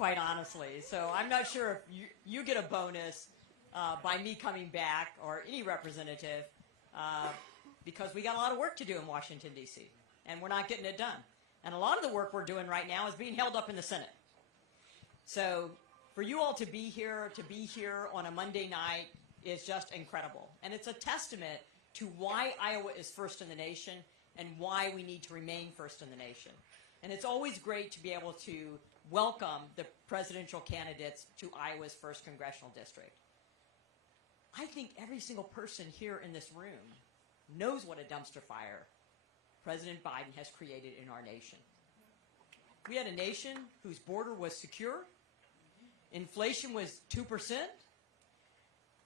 quite honestly. So I'm not sure if you get a bonus by me coming back, or any representative, because we got a lot of work to do in Washington, D.C., and we're not getting it done. And a lot of the work we're doing right now is being held up in the Senate. So for you all to be here on a Monday night is just incredible. And it's a testament to why Iowa is first in the nation and why we need to remain first in the nation. And it's always great to be able to welcome the presidential candidates to Iowa's 1st Congressional District. I think every single person here in this room knows what a dumpster fire President Biden has created in our nation. We had a nation whose border was secure. Inflation was 2%.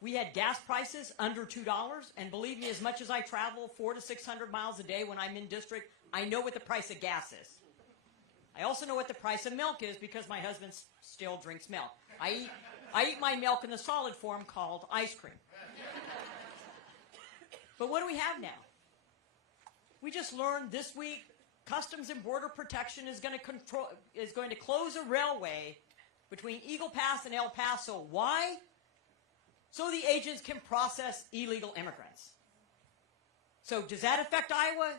We had gas prices under $2. And believe me, as much as I travel 400 to 600 miles a day when I'm in district, I know what the price of gas is. I also know what the price of milk is because my husband still drinks milk. I eat my milk in the solid form called ice cream. But what do we have now? We just learned this week Customs and Border Protection is going to close a railway between Eagle Pass and El Paso. Why? So the agents can process illegal immigrants. So does that affect Iowa?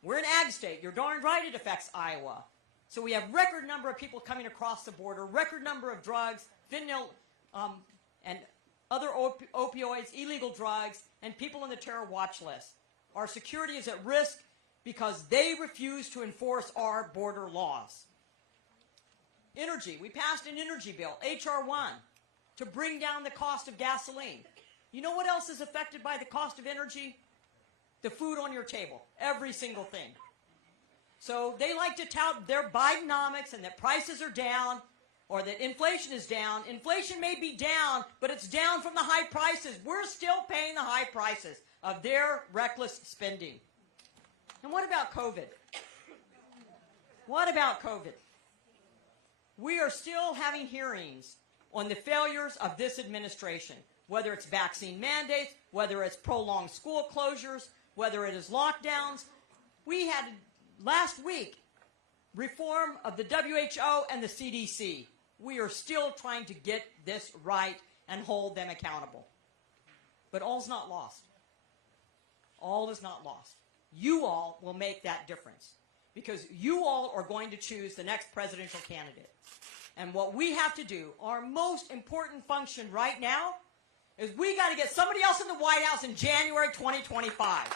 We're an ag state. You're darn right it affects Iowa. So we have record number of people coming across the border, record number of drugs, fentanyl, and other opioids, illegal drugs, and people on the terror watch list. Our security is at risk because they refuse to enforce our border laws. Energy. We passed an energy bill, H.R. 1, to bring down the cost of gasoline. You know what else is affected by the cost of energy? The food on your table. Every single thing. So they like to tout their Bidenomics and that prices are down, or that inflation is down. Inflation may be down, but it's down from the high prices. We're still paying the high prices of their reckless spending. And what about COVID? What about COVID? We are still having hearings on the failures of this administration, whether it's vaccine mandates, whether it's prolonged school closures, whether it is lockdowns. We had last week reform of the WHO and the CDC. We are still trying to get this right and hold them accountable. But all's not lost. All is not lost. You all will make that difference because you all are going to choose the next presidential candidate. And what we have to do, our most important function right now, is we got to get somebody else in the White House in January 2025.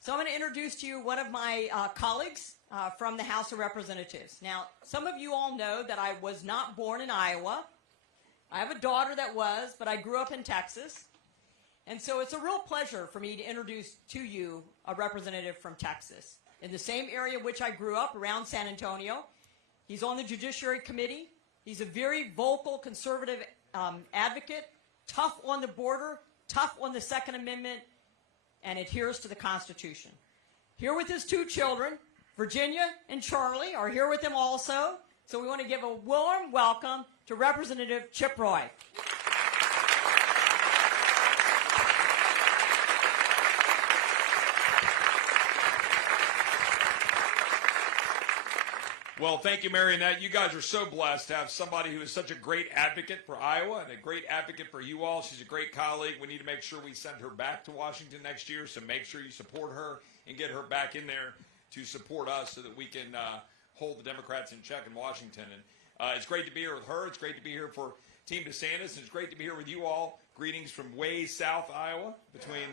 So I'm going to introduce to you one of my colleagues from the House of Representatives. Now, some of you all know that I was not born in Iowa. I have a daughter that was, but I grew up in Texas. And so it's a real pleasure for me to introduce to you a representative from Texas, in the same area which I grew up, around San Antonio. He's on the Judiciary Committee. He's a very vocal conservative advocate, tough on the border, tough on the Second Amendment, and adheres to the Constitution. Here with his 2 children, Virginia and Charlie, are here with him also. So we want to give a warm welcome to Representative Chip Roy. Well, thank you, Mary Annette. You guys are so blessed to have somebody who is such a great advocate for Iowa and a great advocate for you all. She's a great colleague. We need to make sure we send her back to Washington next year, so make sure you support her and get her back in there to support us so that we can hold the Democrats in check in Washington. And it's great to be here with her. It's great to be here for Team DeSantis. And it's great to be here with you all. Greetings from way south Iowa, between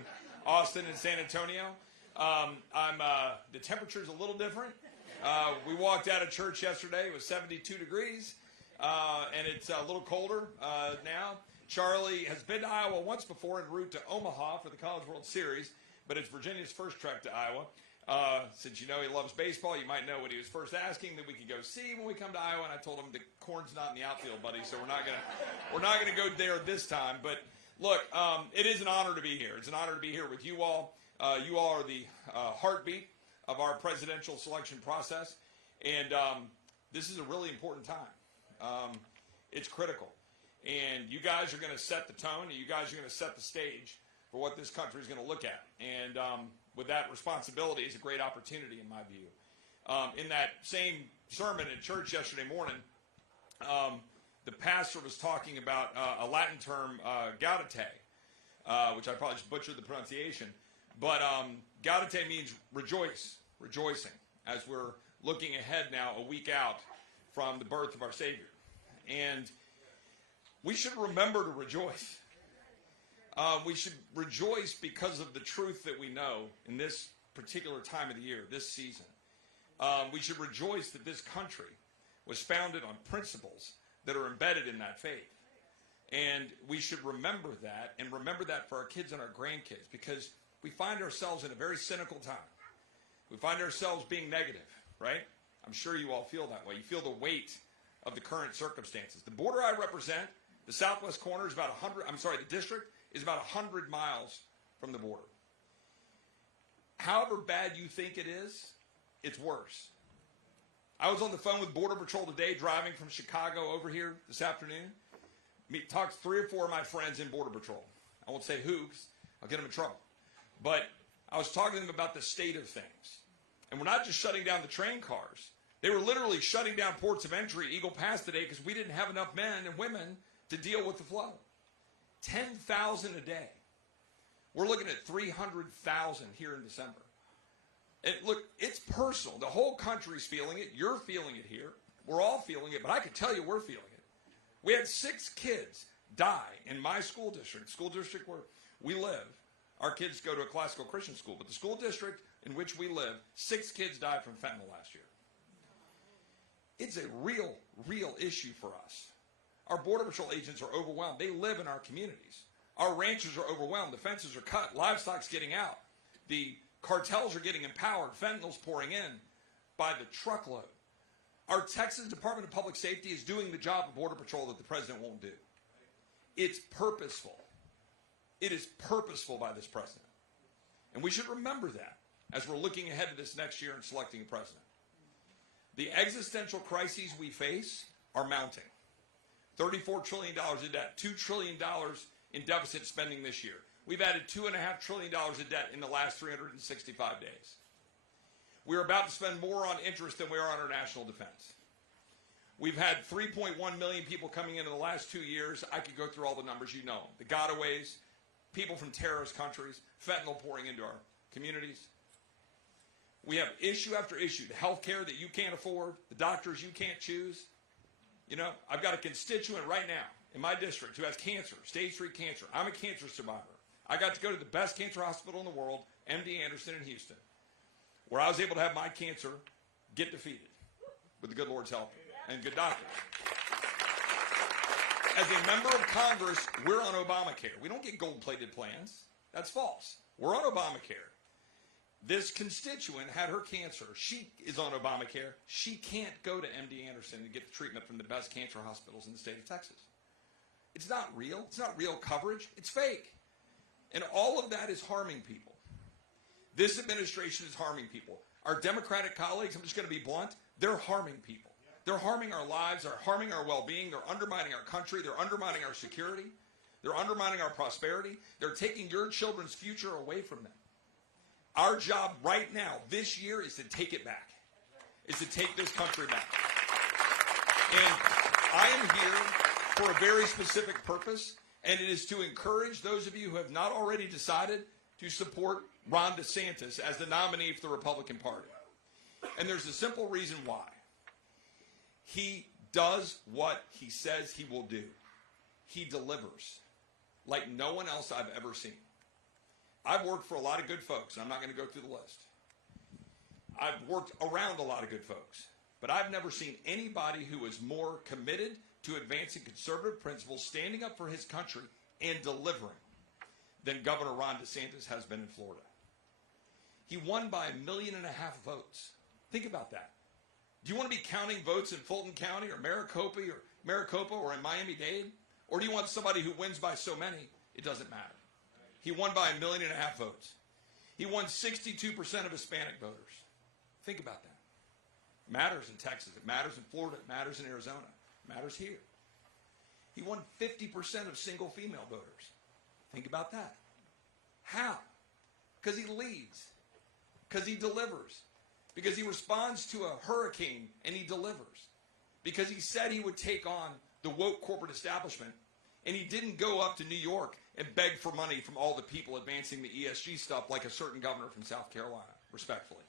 Austin and San Antonio. The temperature's a little different. We walked out of church yesterday. It was 72 degrees, and it's a little colder now. Charlie has been to Iowa once before en route to Omaha for the College World Series, but it's Virginia's first trek to Iowa. Since you know he loves baseball, you might know what he was first asking that we could go see when we come to Iowa, and I told him the corn's not in the outfield, buddy, so we're not gonna go there this time. But look, it is an honor to be here. It's an honor to be here with you all. You all are the heartbeat of our presidential selection process, and this is a really important time. It's critical, and you guys are going to set the tone, and you guys are going to set the stage for what this country is going to look at. And with that responsibility is a great opportunity in my view. In that same sermon at church yesterday morning, the pastor was talking about a Latin term, gaudete, which I probably just butchered the pronunciation. But gaudete means rejoice, rejoicing, as we're looking ahead now a week out from the birth of our Savior. And we should remember to rejoice. We should rejoice because of the truth that we know in this particular time of the year, this season. We should rejoice that this country was founded on principles that are embedded in that faith. And we should remember that, and remember that for our kids and our grandkids, because we find ourselves in a very cynical time. We find ourselves being negative, right? I'm sure you all feel that way. You feel the weight of the current circumstances. The border I represent, the southwest corner, is about the district is about 100 miles from the border. However bad you think it is, it's worse. I was on the phone with Border Patrol today, driving from Chicago over here this afternoon. Talked to 3 or 4 of my friends in Border Patrol. I won't say who, because I'll get them in trouble. But I was talking to them about the state of things. And we're not just shutting down the train cars. They were literally shutting down ports of entry, Eagle Pass today, because we didn't have enough men and women to deal with the flow. 10,000 a day. We're looking at 300,000 here in December. And look, it's personal. The whole country's feeling it. You're feeling it here. We're all feeling it. But I can tell you we're feeling it. We had 6 kids die in my school district where we live. Our kids go to a classical Christian school. But the school district in which we live, 6 kids died from fentanyl last year. It's a real issue for us. Our Border Patrol agents are overwhelmed. They live in our communities. Our ranchers are overwhelmed. The fences are cut. Livestock's getting out. The cartels are getting empowered. Fentanyl's pouring in by the truckload. Our Texas Department of Public Safety is doing the job of Border Patrol that the president won't do. It's purposeful. It is purposeful by this president. And we should remember that as we're looking ahead to this next year and selecting a president. The existential crises we face are mounting. $34 trillion in debt, $2 trillion in deficit spending this year. We've added $2.5 trillion in debt in the last 365 days. We're about to spend more on interest than we are on our national defense. We've had 3.1 million people coming in the last 2 years. I could go through all the numbers, you know. The gotaways, people from terrorist countries, fentanyl pouring into our communities. We have issue after issue. The health care that you can't afford, the doctors you can't choose. You know, I've got a constituent right now in my district who has cancer, stage 3 cancer. I'm a cancer survivor. I got to go to the best cancer hospital in the world, MD Anderson in Houston, where I was able to have my cancer get defeated with the good Lord's help and good doctors. As a member of Congress, we're on Obamacare. We don't get gold-plated plans. That's false. We're on Obamacare. This constituent had her cancer. She is on Obamacare. She can't go to MD Anderson and get the treatment from the best cancer hospitals in the state of Texas. It's not real. It's not real coverage. It's fake. And all of that is harming people. This administration is harming people. Our Democratic colleagues, I'm just going to be blunt, they're harming people. They're harming our lives. They're harming our well-being. They're undermining our country. They're undermining our security. They're undermining our prosperity. They're taking your children's future away from them. Our job right now, this year, is to take it back, is to take this country back. And I am here for a very specific purpose, and it is to encourage those of you who have not already decided to support Ron DeSantis as the nominee for the Republican Party. And there's a simple reason why. He does what he says he will do. He delivers like no one else I've ever seen. I've worked for a lot of good folks, and I'm not going to go through the list. I've worked around a lot of good folks, but I've never seen anybody who is more committed to advancing conservative principles, standing up for his country, and delivering than Governor Ron DeSantis has been in Florida. He won by 1.5 million votes. Think about that. Do you want to be counting votes in Fulton County or Maricopa or in Miami-Dade? Or do you want somebody who wins by so many, it doesn't matter? He won by 1.5 million votes. He won 62% of Hispanic voters. Think about that. It matters in Texas. It matters in Florida. It matters in Arizona. It matters here. He won 50% of single female voters. Think about that. How? Because he leads. because he delivers. Because he responds to a hurricane and he delivers. Because he said he would take on the woke corporate establishment, and he didn't go up to New York and beg for money from all the people advancing the ESG stuff like a certain governor from South Carolina, respectfully.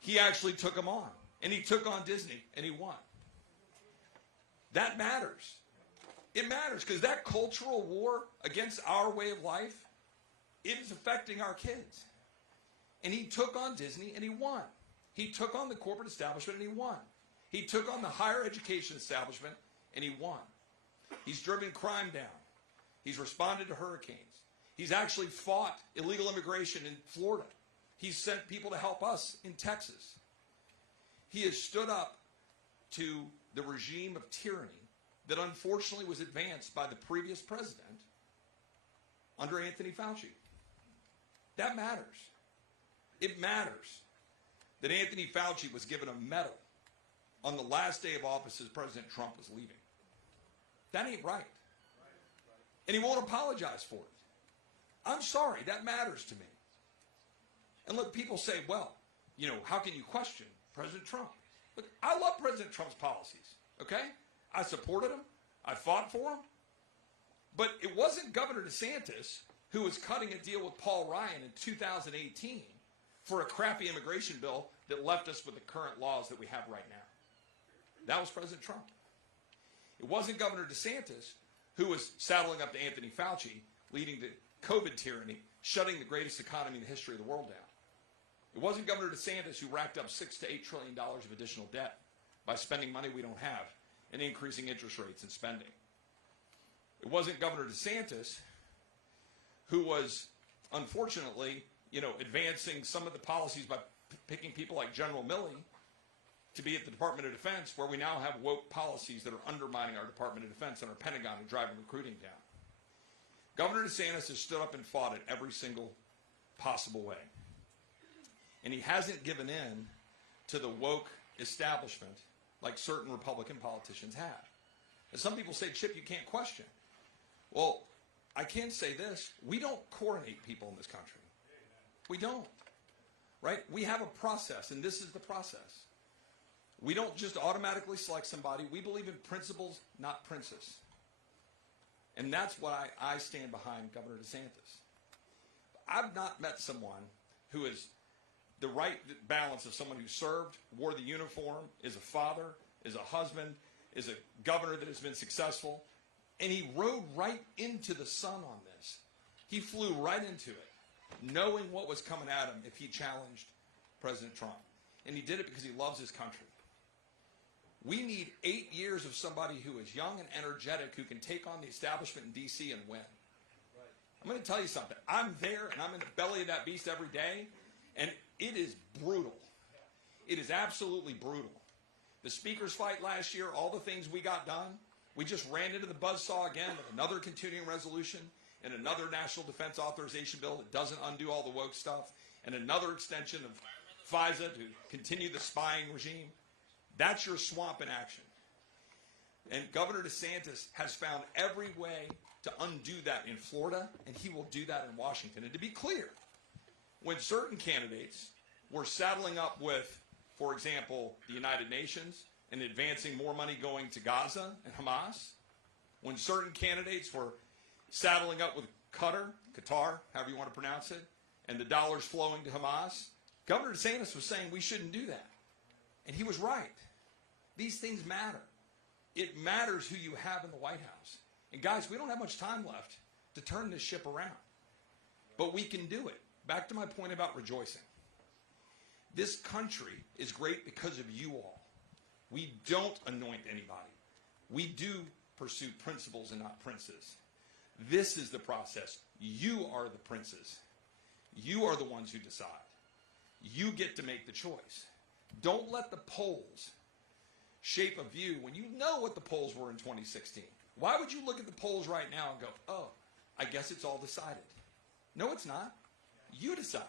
He actually took them on, and he took on Disney, and he won. That matters. It matters because that cultural war against our way of life, it is affecting our kids. And he took on Disney, and he won. He took on the corporate establishment, and he won. He took on the higher education establishment, and he won. He's driven crime down. He's responded to hurricanes. He's actually fought illegal immigration in Florida. He's sent people to help us in Texas. He has stood up to the regime of tyranny that unfortunately was advanced by the previous president under Anthony Fauci. That matters. It matters that Anthony Fauci was given a medal on the last day of office as President Trump was leaving. That ain't right. And he won't apologize for it. I'm sorry, that matters to me. And look, people say, well, you know, how can you question President Trump? Look, I love President Trump's policies, okay? I supported him. I fought for him. But it wasn't Governor DeSantis who was cutting a deal with Paul Ryan in 2018 for a crappy immigration bill that left us with the current laws that we have right now. That was President Trump. It wasn't Governor DeSantis who was saddling up to Anthony Fauci, leading to COVID tyranny, shutting the greatest economy in the history of the world down. It wasn't Governor DeSantis who racked up $6 to $8 trillion of additional debt by spending money we don't have and increasing interest rates and spending. It wasn't Governor DeSantis who was, unfortunately, advancing some of the policies by picking people like General Milley to be at the Department of Defense, where we now have woke policies that are undermining our Department of Defense and our Pentagon and driving recruiting down. Governor DeSantis has stood up and fought it every single possible way. And he hasn't given in to the woke establishment like certain Republican politicians have. And some people say, Chip, you can't question. Well, I can say this. We don't coronate people in this country. We don't. Right? We have a process, and this is the process. We don't just automatically select somebody. We believe in principles, not princes. And that's why I stand behind Governor DeSantis. I've not met someone who is the right balance of someone who served, wore the uniform, is a father, is a husband, is a governor that has been successful, and he rode right into the sun on this. He flew right into it, knowing what was coming at him if he challenged President Trump. And he did it because he loves his country. We need 8 years of somebody who is young and energetic, who can take on the establishment in D.C. and win. Right. I'm going to tell you something. I'm there, and I'm in the belly of that beast every day, and it is brutal. It is absolutely brutal. The speakers fight last year, all the things we got done, we just ran into the buzzsaw again with another continuing resolution and another national defense authorization bill that doesn't undo all the woke stuff, and another extension of FISA to continue the spying regime. That's your swamp in action. And Governor DeSantis has found every way to undo that in Florida, and he will do that in Washington. And to be clear, when certain candidates were saddling up with, for example, the United Nations and advancing more money going to Gaza and Hamas, when certain candidates were saddling up with Qatar, however you want to pronounce it, and the dollars flowing to Hamas, Governor DeSantis was saying we shouldn't do that. And he was right. These things matter. It matters who you have in the White House. And guys, we don't have much time left to turn this ship around. But we can do it. Back to my point about rejoicing. This country is great because of you all. We don't anoint anybody. We do pursue principles and not princes. This is the process. You are the princes. You are the ones who decide. You get to make the choice. Don't let the polls shape a view when you know what the polls were in 2016. Why would you look at the polls right now and go, oh, I guess it's all decided? No, it's not. You decide.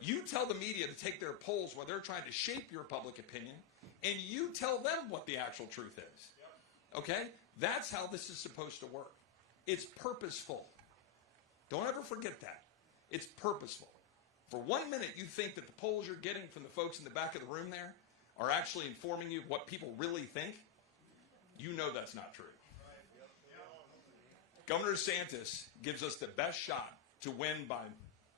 You tell the media to take their polls while they're trying to shape your public opinion, and you tell them what the actual truth is. Okay? That's how this is supposed to work. It's purposeful. Don't ever forget that. It's purposeful. for 1 minute you think that the polls you're getting from the folks in the back of the room there are actually informing you of what people really think, you know that's not true. Governor DeSantis gives us the best shot to win by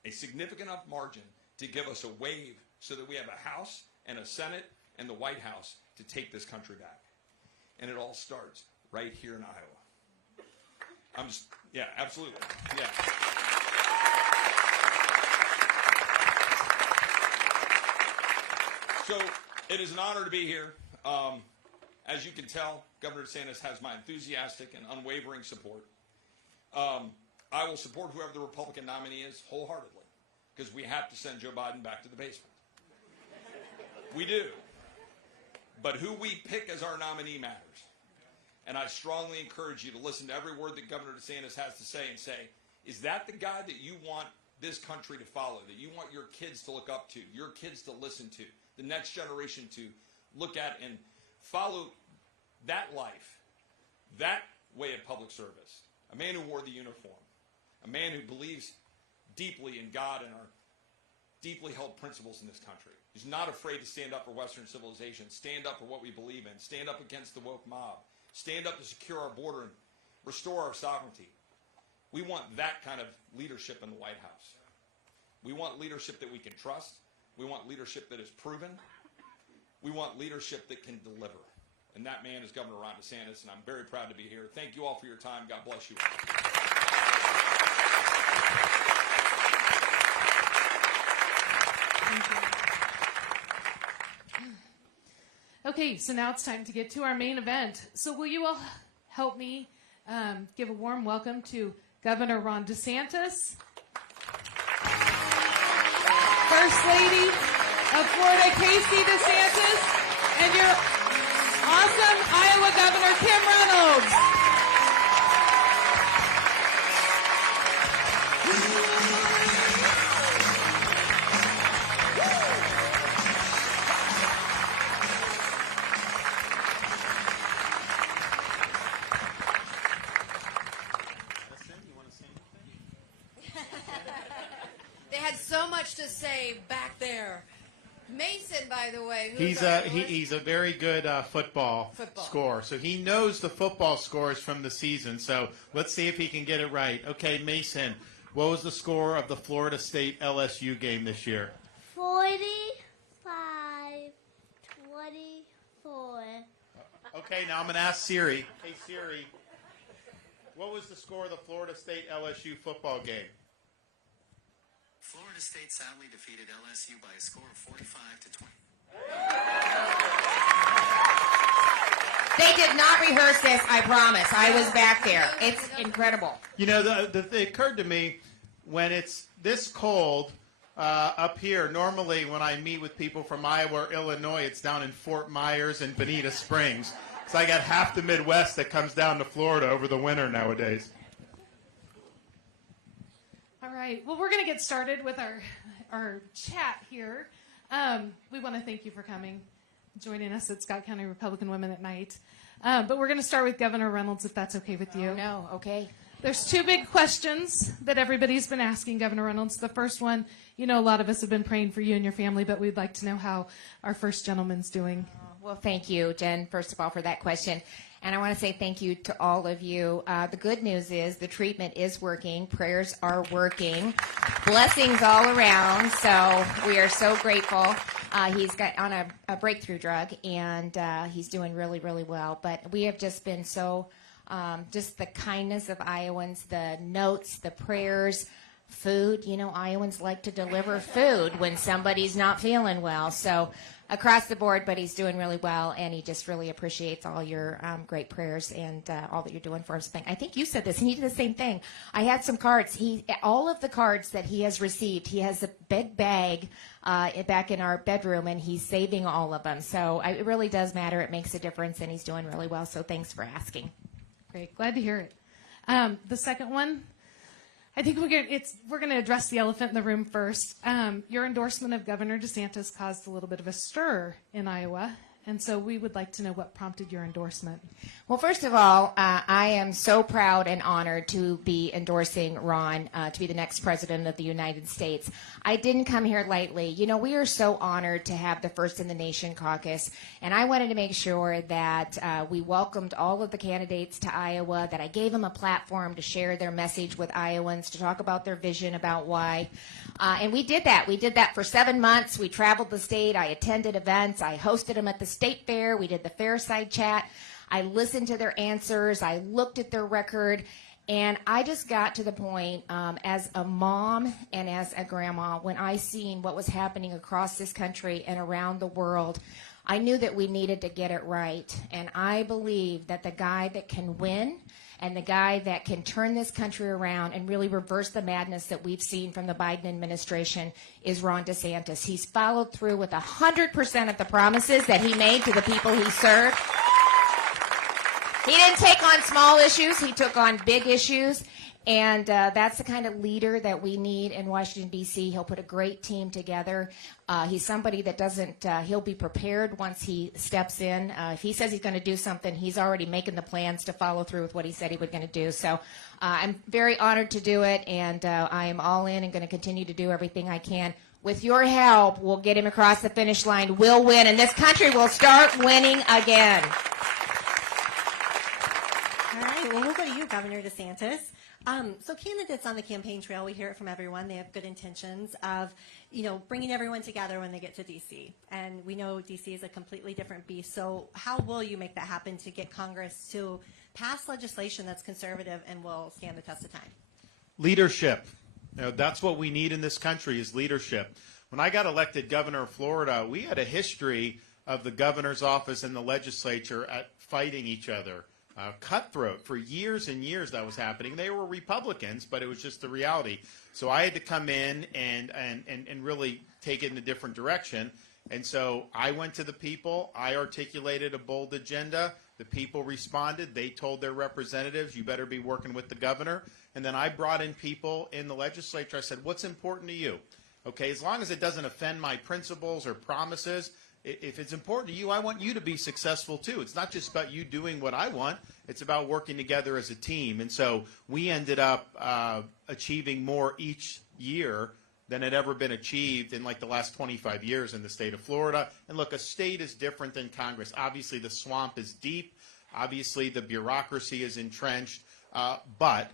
a significant enough margin to give us a wave so that we have a House and a Senate and the White House to take this country back. And it all starts right here in Iowa. Yeah, absolutely. Yeah. So it is an honor to be here. As you can tell, Governor DeSantis has my enthusiastic and unwavering support. I will support whoever the Republican nominee is wholeheartedly, because we have to send Joe Biden back to the basement. We do. But who we pick as our nominee matters. And I strongly encourage you to listen to every word that Governor DeSantis has to say and say, is that the guy that you want this country to follow, that you want your kids to look up to, your kids to listen to, the next generation to look at and follow that life, that way of public service? A man who wore the uniform, a man who believes deeply in God and our deeply held principles in this country. He's not afraid to stand up for Western civilization, stand up for what we believe in, stand up against the woke mob, stand up to secure our border and restore our sovereignty. We want that kind of leadership in the White House. We want leadership that we can trust. We want leadership that is proven. We want leadership that can deliver. And that man is Governor Ron DeSantis, and I'm very proud to be here. Thank you all for your time. God bless you all. Okay, so now it's time to get to our main event. So will you all help me give a warm welcome to Governor Ron DeSantis, First Lady of Florida, Casey DeSantis, and your awesome Iowa Governor, Kim Reynolds. They had so much to say back there. Mason, by the way, He's a very good football scorer, so he knows the football scores from the season. So let's see if he can get it right. Okay, Mason, what was the score of the Florida State LSU game this year? 45-24. Okay, now I'm going to ask Siri. Hey, Siri, what was the score of the Florida State LSU football game? Florida State sadly defeated LSU by a score of 45-20. They did not rehearse this, I promise. I was back there. It's incredible. You know, it occurred to me, when it's this cold up here, normally when I meet with people from Iowa or Illinois, it's down in Fort Myers and Bonita Springs. So I got half the Midwest that comes down to Florida over the winter nowadays. All right. Well, we're going to get started with our chat here. We want to thank you for coming, joining us at Scott County Republican Women at Night. But we're going to start with Governor Reynolds, if that's okay with you. Oh, no. Okay. There's two big questions that everybody's been asking Governor Reynolds. The first one, you know, a lot of us have been praying for you and your family, but we'd like to know how our first gentleman's doing. Well, thank you, Jen, first of all, for that question. And I want to say thank you to all of you. The good news is the treatment is working. Prayers are working. Blessings all around. So we are so grateful. He's got on a breakthrough drug, and he's doing really, really well. But we have just been so, just the kindness of Iowans, the notes, the prayers, food. You know, Iowans like to deliver food when somebody's not feeling well. So across the board, but he's doing really well, and he just really appreciates all your great prayers and all that you're doing for us. I think you said this, and he did the same thing. I had some cards. All of the cards that he has received, he has a big bag back in our bedroom, and he's saving all of them. So it really does matter. It makes a difference, and he's doing really well. So thanks for asking. Great. Glad to hear it. The second one, I think we're going to address the elephant in the room first. Your endorsement of Governor DeSantis caused a little bit of a stir in Iowa, and so we would like to know what prompted your endorsement. Well, first of all, I am so proud and honored to be endorsing Ron to be the next president of the United States. I didn't come here lightly. You know, we are so honored to have the First in the Nation caucus, and I wanted to make sure that we welcomed all of the candidates to Iowa, that I gave them a platform to share their message with Iowans, to talk about their vision, about why. And we did that. We did that for 7 months. We traveled the state. I attended events. I hosted them at the state fair. We did the Fairside Chat. I listened to their answers. I looked at their record. And I just got to the point as a mom and as a grandma, when I seen what was happening across this country and around the world, I knew that we needed to get it right. And I believe that the guy that can win and the guy that can turn this country around and really reverse the madness that we've seen from the Biden administration is Ron DeSantis. He's followed through with 100% of the promises that he made to the people he served. He didn't take on small issues. He took on big issues. And that's the kind of leader that we need in Washington, D.C. He'll put a great team together. He's somebody that doesn't, he'll be prepared once he steps in. If he says he's going to do something, he's already making the plans to follow through with what he said he was going to do. So I'm very honored to do it, and I am all in and going to continue to do everything I can. With your help, we'll get him across the finish line. We'll win, and this country will start winning again. All right, well, we'll go to you, Governor DeSantis. So candidates on the campaign trail, we hear it from everyone. They have good intentions of, bringing everyone together when they get to D.C. And we know D.C. is a completely different beast. So how will you make that happen to get Congress to pass legislation that's conservative and will stand the test of time? Leadership. That's what we need in this country is leadership. When I got elected governor of Florida, we had a history of the governor's office and the legislature at fighting each other. Cutthroat. For years and years that was happening. They were Republicans, but it was just the reality. So I had to come in and really take it in a different direction. And so I went to the people. I articulated a bold agenda. The people responded. They told their representatives, you better be working with the governor. And then I brought in people in the legislature. I said, what's important to you? Okay, as long as it doesn't offend my principles or promises, if it's important to you, I want you to be successful too. It's not just about you doing what I want. It's about working together as a team. And so we ended up achieving more each year than had ever been achieved in like the last 25 years in the state of Florida. And look, a state is different than Congress. Obviously, the swamp is deep. Obviously, the bureaucracy is entrenched. But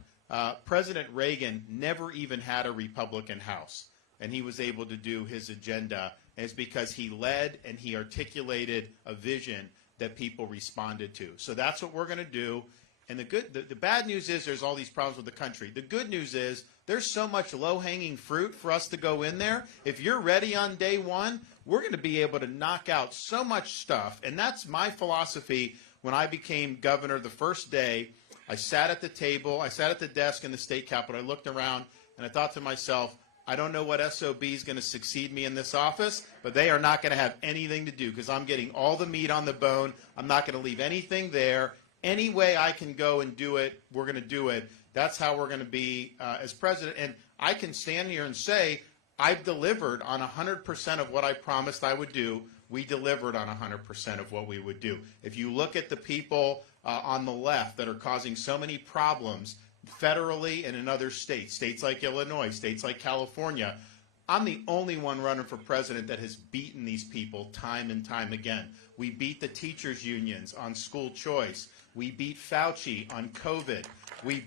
President Reagan never even had a Republican House. And he was able to do his agenda. And it's because he led and he articulated a vision that people responded to. So that's what we're going to do. And the bad news is there's all these problems with the country. The good news is there's so much low-hanging fruit for us to go in there. If you're ready on day one, we're going to be able to knock out so much stuff. And that's my philosophy when I became governor the first day. I sat at the table. I sat at the desk in the state capitol. I looked around, and I thought to myself, I don't know what SOB is going to succeed me in this office, but they are not going to have anything to do because I'm getting all the meat on the bone. I'm not going to leave anything there. Any way I can go and do it, we're going to do it. That's how we're going to be as president. And I can stand here and say I've delivered on 100% of what I promised I would do. We delivered on 100% of what we would do. If you look at the people on the left that are causing so many problems federally and in other states, states like Illinois, states like California, I'm the only one running for president that has beaten these people time and time again. We beat the teachers' unions on school choice. We beat Fauci on COVID. We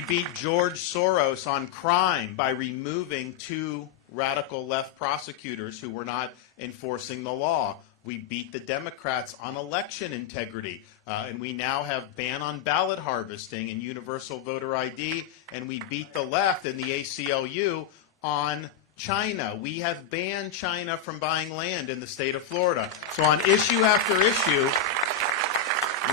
beat George Soros on crime by removing 2 radical left prosecutors who were not enforcing the law. We beat the Democrats on election integrity, and we now have ban on ballot harvesting and universal voter ID, and we beat the left and the ACLU on China. We have banned China from buying land in the state of Florida. So on issue after issue,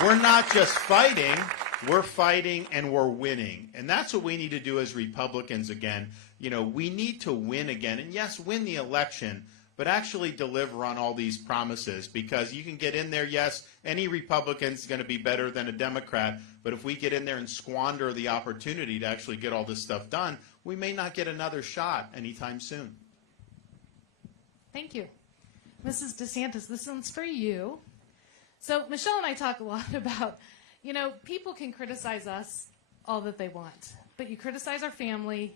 we're not just fighting, we're fighting and we're winning. And that's what we need to do as Republicans again. We need to win again. And yes, win the election, but actually deliver on all these promises, because you can get in there, yes, any Republican is going to be better than a Democrat, but if we get in there and squander the opportunity to actually get all this stuff done, we may not get another shot anytime soon. Thank you. Mrs. DeSantis, this one's for you. So Michelle and I talk a lot about, people can criticize us all that they want, but you criticize our family,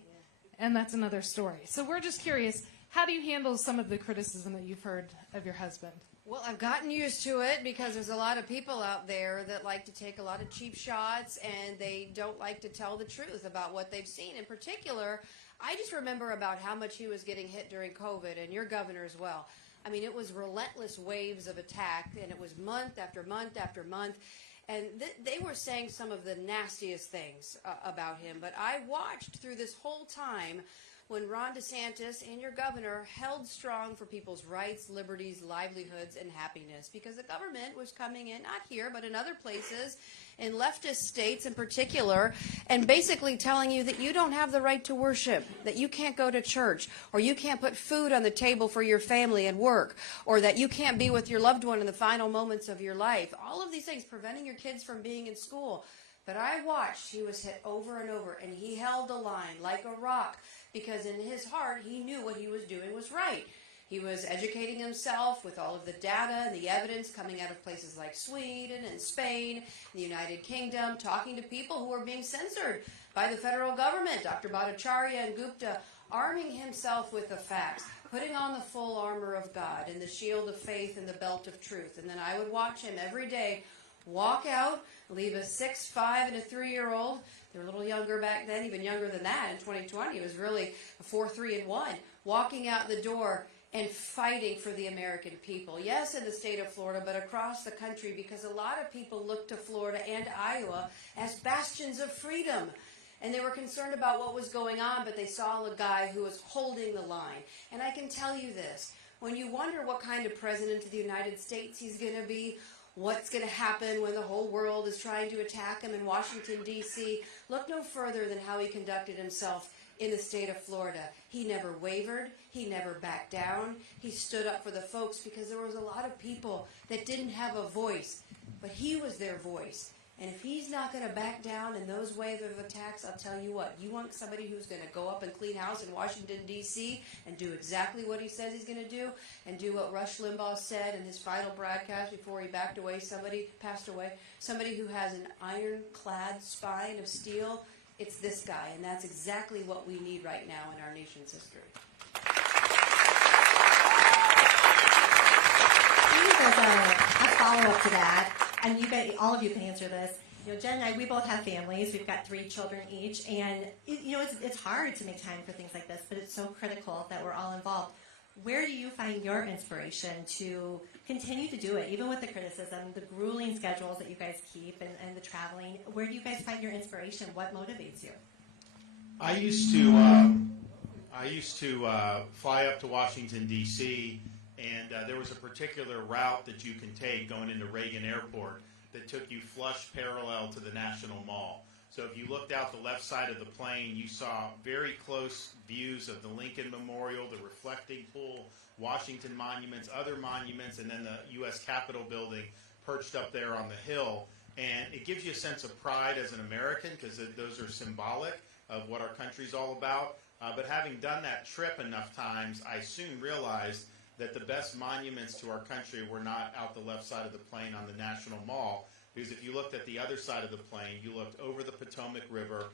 and that's another story. So we're just curious, how do you handle some of the criticism that you've heard of your husband? Well, I've gotten used to it because there's a lot of people out there that like to take a lot of cheap shots, and they don't like to tell the truth about what they've seen. In particular, I just remember about how much he was getting hit during COVID, and your governor as well. I mean, it was relentless waves of attack, and it was month after month after month. And they were saying some of the nastiest things about him. But I watched through this whole time when Ron DeSantis and your governor held strong for people's rights, liberties, livelihoods, and happiness. Because the government was coming in, not here, but in other places, in leftist states in particular, and basically telling you that you don't have the right to worship, that you can't go to church, or you can't put food on the table for your family and work, or that you can't be with your loved one in the final moments of your life. All of these things, preventing your kids from being in school. But I watched, he was hit over and over, and he held the line like a rock, because in his heart, he knew what he was doing was right. He was educating himself with all of the data and the evidence coming out of places like Sweden and Spain, the United Kingdom, talking to people who were being censored by the federal government, Dr. Bhattacharya and Gupta, arming himself with the facts, putting on the full armor of God and the shield of faith and the belt of truth. And then I would watch him every day walk out, leave a 6, 5, and a 3-year-old. They were a little younger back then, even younger than that in 2020. It was really a 4, 3, and 1, walking out the door and fighting for the American people. Yes, in the state of Florida, but across the country, because a lot of people look to Florida and Iowa as bastions of freedom. And they were concerned about what was going on, but they saw a guy who was holding the line. And I can tell you this, when you wonder what kind of president of the United States he's going to be, what's going to happen when the whole world is trying to attack him in Washington, D.C., look no further than how he conducted himself in the state of Florida. He never wavered. He never backed down. He stood up for the folks because there was a lot of people that didn't have a voice, but he was their voice. And if he's not going to back down in those waves of attacks, I'll tell you what, you want somebody who's going to go up and clean house in Washington, D.C. and do exactly what he says he's going to do and do what Rush Limbaugh said in his final broadcast before he passed away, somebody who has an ironclad spine of steel. It's this guy, and that's exactly what we need right now in our nation's history. As a follow-up to that, and all of you can answer this. Jen and I, we both have families. We've got 3 children each, and it's hard to make time for things like this, but it's so critical that we're all involved. Where do you find your inspiration to continue to do it, even with the criticism, the grueling schedules that you guys keep, and the traveling? Where do you guys find your inspiration? What motivates you? I used to fly up to Washington, D.C., and there was a particular route that you can take going into Reagan Airport that took you flush parallel to the National Mall. So if you looked out the left side of the plane, you saw very close views of the Lincoln Memorial, the reflecting pool, Washington monuments, other monuments, and then the U.S. Capitol building perched up there on the hill. And it gives you a sense of pride as an American because those are symbolic of what our country's all about. But having done that trip enough times, I soon realized that the best monuments to our country were not out the left side of the plane on the National Mall. Because if you looked at the other side of the plane, you looked over the Potomac River,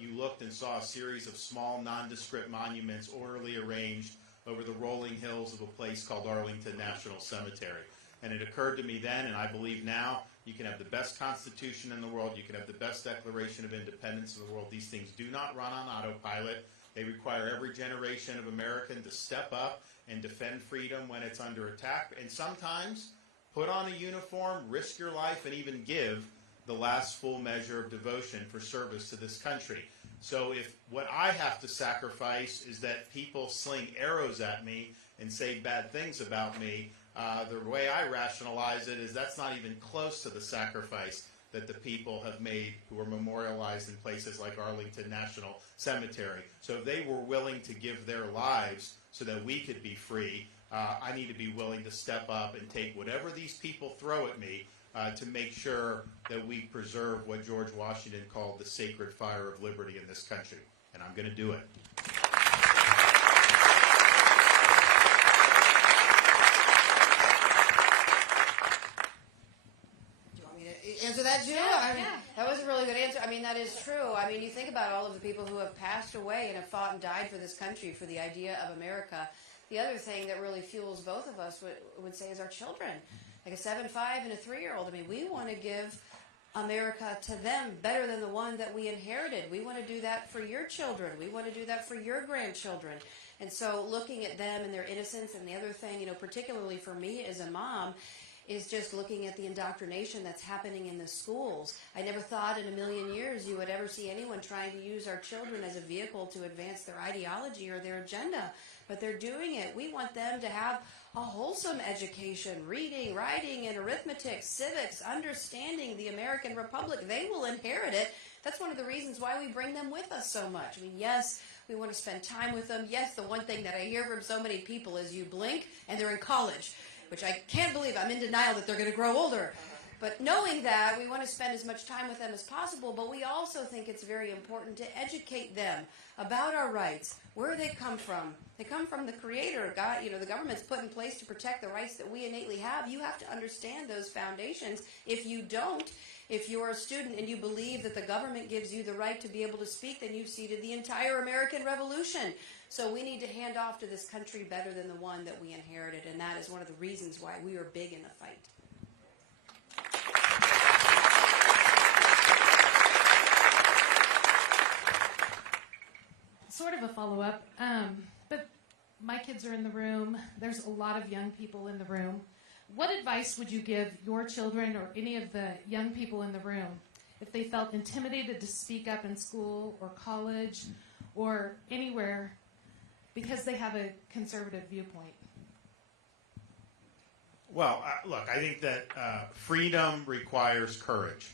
you looked and saw a series of small, nondescript monuments orderly arranged over the rolling hills of a place called Arlington National Cemetery. And it occurred to me then, and I believe now, you can have the best Constitution in the world, you can have the best Declaration of Independence in the world. These things do not run on autopilot. They require every generation of American to step up and defend freedom when it's under attack, and sometimes put on a uniform, risk your life, and even give the last full measure of devotion for service to this country. So if what I have to sacrifice is that people sling arrows at me and say bad things about me, the way I rationalize it is that's not even close to the sacrifice that the people have made who are memorialized in places like Arlington National Cemetery. So if they were willing to give their lives so that we could be free, I need to be willing to step up and take whatever these people throw at me to make sure that we preserve what George Washington called the sacred fire of liberty in this country. And I'm going to do it. I mean, that is true. I mean, you think about all of the people who have passed away and have fought and died for this country, for the idea of America. The other thing that really fuels both of us would say is our children. Like a 7, 5, and a 3-year-old. I mean, we want to give America to them better than the one that we inherited. We want to do that for your children. We want to do that for your grandchildren. And so looking at them and their innocence, and the other thing, you know, particularly for me as a mom, is just looking at the indoctrination that's happening in the schools. I never thought in a million years you would ever see anyone trying to use our children as a vehicle to advance their ideology or their agenda, but they're doing it. We want them to have a wholesome education, reading, writing, and arithmetic, civics, understanding the American Republic. They will inherit it. That's one of the reasons why we bring them with us so much. I mean, yes, we want to spend time with them. Yes, the one thing that I hear from so many people is you blink and they're in college, which I can't believe. I'm in denial that they're going to grow older. But knowing that, we want to spend as much time with them as possible, but we also think it's very important to educate them about our rights, where they come from. They come from the Creator. God, you know, the government's put in place to protect the rights that we innately have. You have to understand those foundations. If you don't, if you're a student and you believe that the government gives you the right to be able to speak, then you've ceded the entire American Revolution. So we need to hand off to this country better than the one that we inherited, and that is one of the reasons why we are big in the fight. Sort of a follow-up, but my kids are in the room. There's a lot of young people in the room. What advice would you give your children or any of the young people in the room if they felt intimidated to speak up in school or college or anywhere because they have a conservative viewpoint? Well, look, I think that freedom requires courage,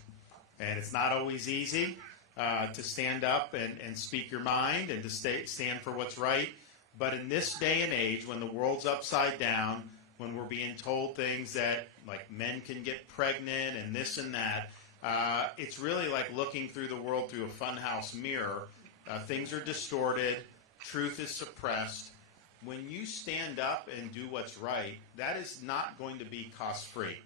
and it's not always easy to stand up and speak your mind and to stand for what's right. But in this day and age, when the world's upside down, when we're being told things that, like, men can get pregnant and this and that, it's really like looking through the world through a funhouse mirror. Things are distorted. Truth is suppressed. When you stand up and do what's right, that is not going to be cost-free.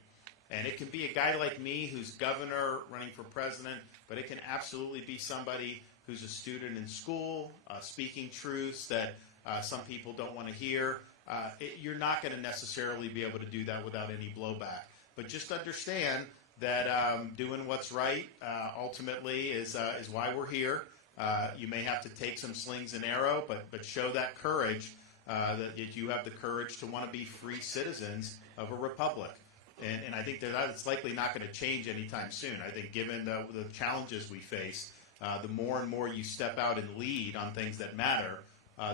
And it can be a guy like me who's governor running for president, but it can absolutely be somebody who's a student in school, speaking truths that some people don't want to hear. You're not going to necessarily be able to do that without any blowback. But just understand that doing what's right ultimately is why we're here. You may have to take some slings and arrows, but show that courage, that you have the courage to want to be free citizens of a republic. And I think that it's likely not going to change anytime soon. I think given the challenges we face, the more and more you step out and lead on things that matter,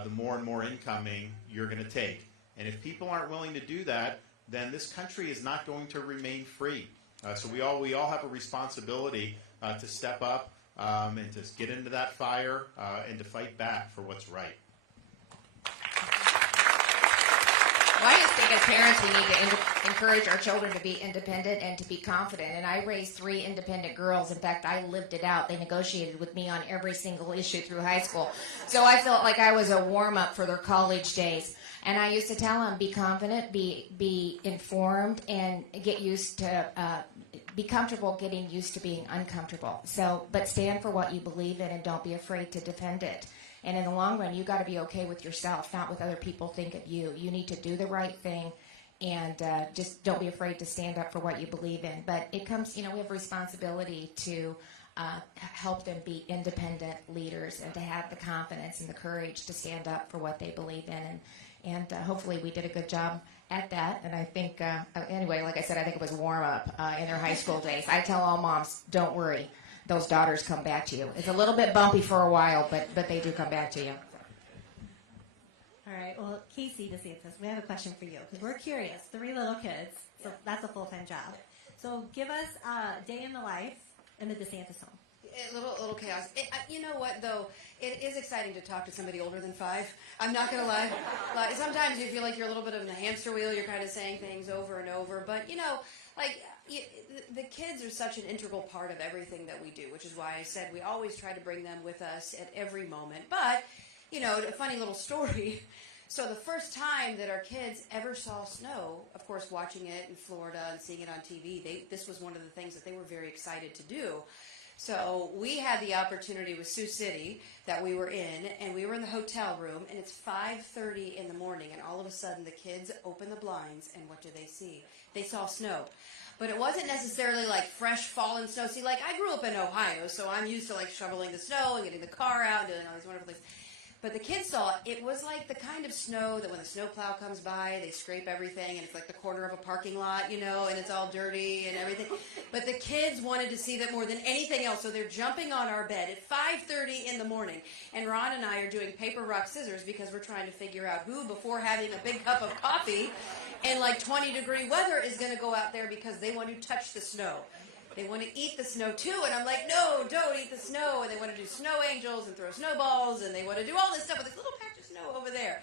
the more and more incoming you're going to take. And if people aren't willing to do that, then this country is not going to remain free. So we all have a responsibility to step up and to get into that fire and to fight back for what's right. Well, I just think as parents we need to encourage our children to be independent and to be confident. And I raised 3 independent girls. In fact, I lived it out. They negotiated with me on every single issue through high school. So I felt like I was a warm-up for their college days. And I used to tell them, be confident, be informed, and get used to, be comfortable getting used to being uncomfortable. So, but stand for what you believe in and don't be afraid to defend it. And in the long run, you got to be okay with yourself, not with other people think of you. You need to do the right thing, and just don't be afraid to stand up for what you believe in. But it comes, we have a responsibility to help them be independent leaders and to have the confidence and the courage to stand up for what they believe in. And hopefully we did a good job at that. And I think, anyway, like I said, I think it was warm up in their high school days. I tell all moms, don't worry. Those daughters come back to you. It's a little bit bumpy for a while, but they do come back to you. All right. Well, Casey DeSantis, we have a question for you because we're curious. 3 little kids, so that's a full-time job. So give us a day in the life in the DeSantis home. A little chaos. You know what, though? It is exciting to talk to somebody older than 5. I'm not going to lie. Like, sometimes you feel like you're a little bit of in the hamster wheel. You're kind of saying things over and over. But, the kids are such an integral part of everything that we do, which is why I said we always try to bring them with us at every moment. But, a funny little story. So the first time that our kids ever saw snow, of course, watching it in Florida and seeing it on TV, this was one of the things that they were very excited to do. So we had the opportunity with Sioux City that we were in, and we were in the hotel room, and it's 5:30 in the morning, and all of a sudden the kids open the blinds, and what do they see? They saw snow. But it wasn't necessarily like fresh fallen snow. See, like I grew up in Ohio, so I'm used to like shoveling the snow and getting the car out and doing all these wonderful things. But the kids saw it was like the kind of snow that when the snowplow comes by, they scrape everything, and it's like the corner of a parking lot, you know, and it's all dirty and everything. But the kids wanted to see that more than anything else, so they're jumping on our bed at 5:30 in the morning. And Ron and I are doing paper, rock, scissors because we're trying to figure out who, before having a big cup of coffee in like 20-degree weather, is going to go out there because they want to touch the snow. They want to eat the snow too, and I'm like, no, don't eat the snow. And they want to do snow angels and throw snowballs, and they want to do all this stuff with this little patch of snow over there.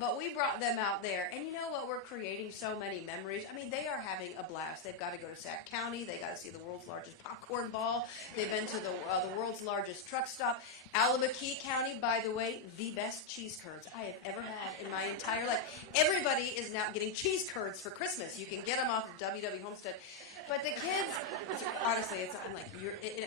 But we brought them out there, and you know what? We're creating so many memories. I mean, they are having a blast. They've got to go to Sac County. They got to see the world's largest popcorn ball. They've been to the world's largest truck stop. Alameda County, by the way, the best cheese curds I have ever had in my entire life. Everybody is now getting cheese curds for Christmas. You can get them off of WW Homestead. But the kids, honestly, I'm like,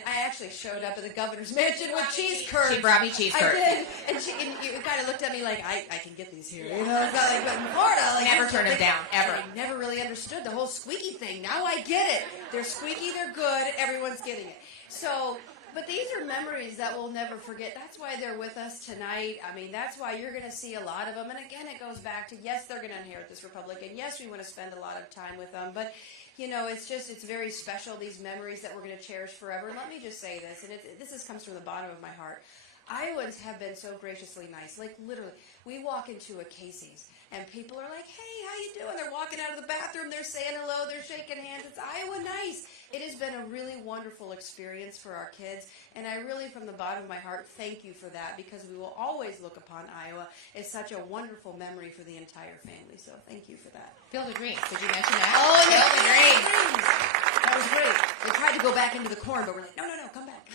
I actually showed up at the governor's mansion with cheese curds. She brought me cheese curds. I did, and you kind of looked at me like, I can get these here. You know, it's not like, but in Florida, like, Never turn them down, ever. I never really understood the whole squeaky thing. Now I get it. They're squeaky, they're good, everyone's getting it. So, but these are memories that we'll never forget. That's why they're with us tonight. I mean, that's why you're going to see a lot of them. And again, it goes back to, yes, they're going to inherit this republic, and yes, we want to spend a lot of time with them, but you know, it's very special, these memories that we're going to cherish forever. And let me just say this, and this comes from the bottom of my heart. Iowans have been so graciously nice. Like, literally, we walk into a Casey's, and people are like, hey, how you doing? They're walking out of the bathroom, they're saying hello, they're shaking hands. It's Iowa nice. It has been a really wonderful experience for our kids, and I really, from the bottom of my heart, thank you for that, because we will always look upon Iowa as such a wonderful memory for the entire family. So thank you for that. Field of Dreams. Did you mention that? Oh, and Field of Dreams. that was great. We tried to go back into the corn, but we're like, no, come back.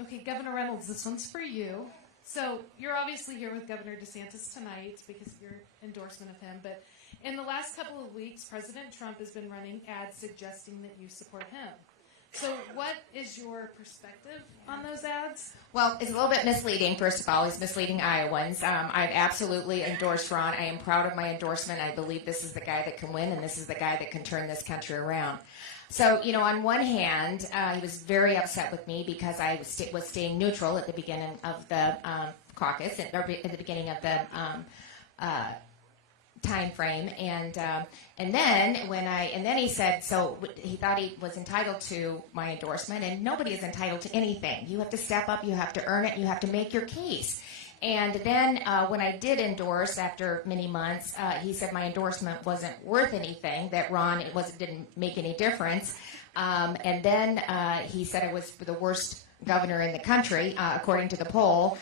Okay, Governor Reynolds, this one's for you. So you're obviously here with Governor DeSantis tonight because of your endorsement of him. But in the last couple of weeks, President Trump has been running ads suggesting that you support him. So what is your perspective on those ads? Well, it's a little bit misleading, first of all. He's misleading Iowans. I've absolutely endorsed Ron. I am proud of my endorsement. I believe this is the guy that can win, and this is the guy that can turn this country around. So, you know, on one hand, he was very upset with me because I was staying neutral at the beginning of the caucus, at the beginning of the time frame, and then he said, so he thought he was entitled to my endorsement, and nobody is entitled to anything. You have to step up, you have to earn it, you have to make your case. And then when I did endorse after many months, he said my endorsement wasn't worth anything, that Ron, didn't make any difference. And then he said I was the worst governor in the country, according to the poll.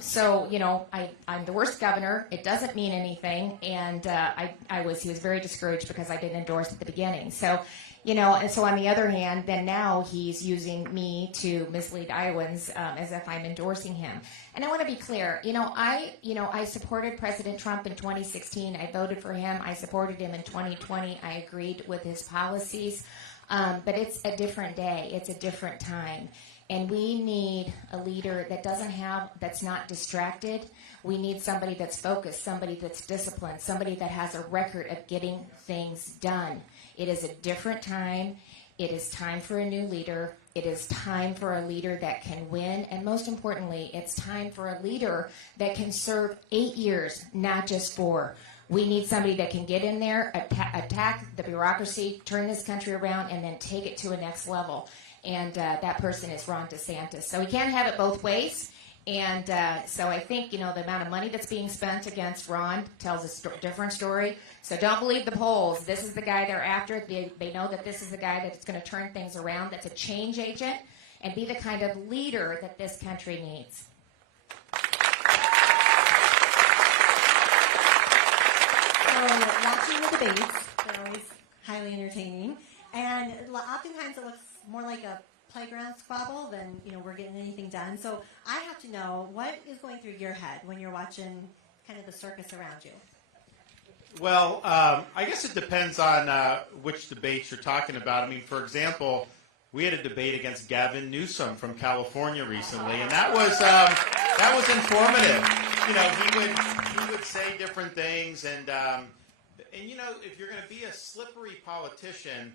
So, you know, I'm the worst governor. It doesn't mean anything. And he was very discouraged because I didn't endorse at the beginning. So, you know, and so on the other hand, then now he's using me to mislead Iowans as if I'm endorsing him. And I want to be clear. I supported President Trump in 2016. I voted for him. I supported him in 2020. I agreed with his policies. But it's a different day. It's a different time. And we need a leader that's not distracted. We need somebody that's focused, somebody that's disciplined, somebody that has a record of getting things done. It is a different time. It is time for a new leader. It is time for a leader that can win. And most importantly, it's time for a leader that can serve 8 years, not just 4. We need somebody that can get in there, attack the bureaucracy, turn this country around, and then take it to a next level. And that person is Ron DeSantis. So we can't have it both ways. And so I think, the amount of money that's being spent against Ron tells a different story. So don't believe the polls. This is the guy they're after. They know that this is the guy that's going to turn things around, that's a change agent, and be the kind of leader that this country needs. So watching the debates, they're always highly entertaining. And oftentimes it looks more like a playground squabble than we're getting anything done. So I have to know what is going through your head when you're watching kind of the circus around you. Well, I guess it depends on which debates you're talking about. I mean, for example, we had a debate against Gavin Newsom from California recently, and that was informative. You know, he would say different things, and you know, if you're going to be a slippery politician,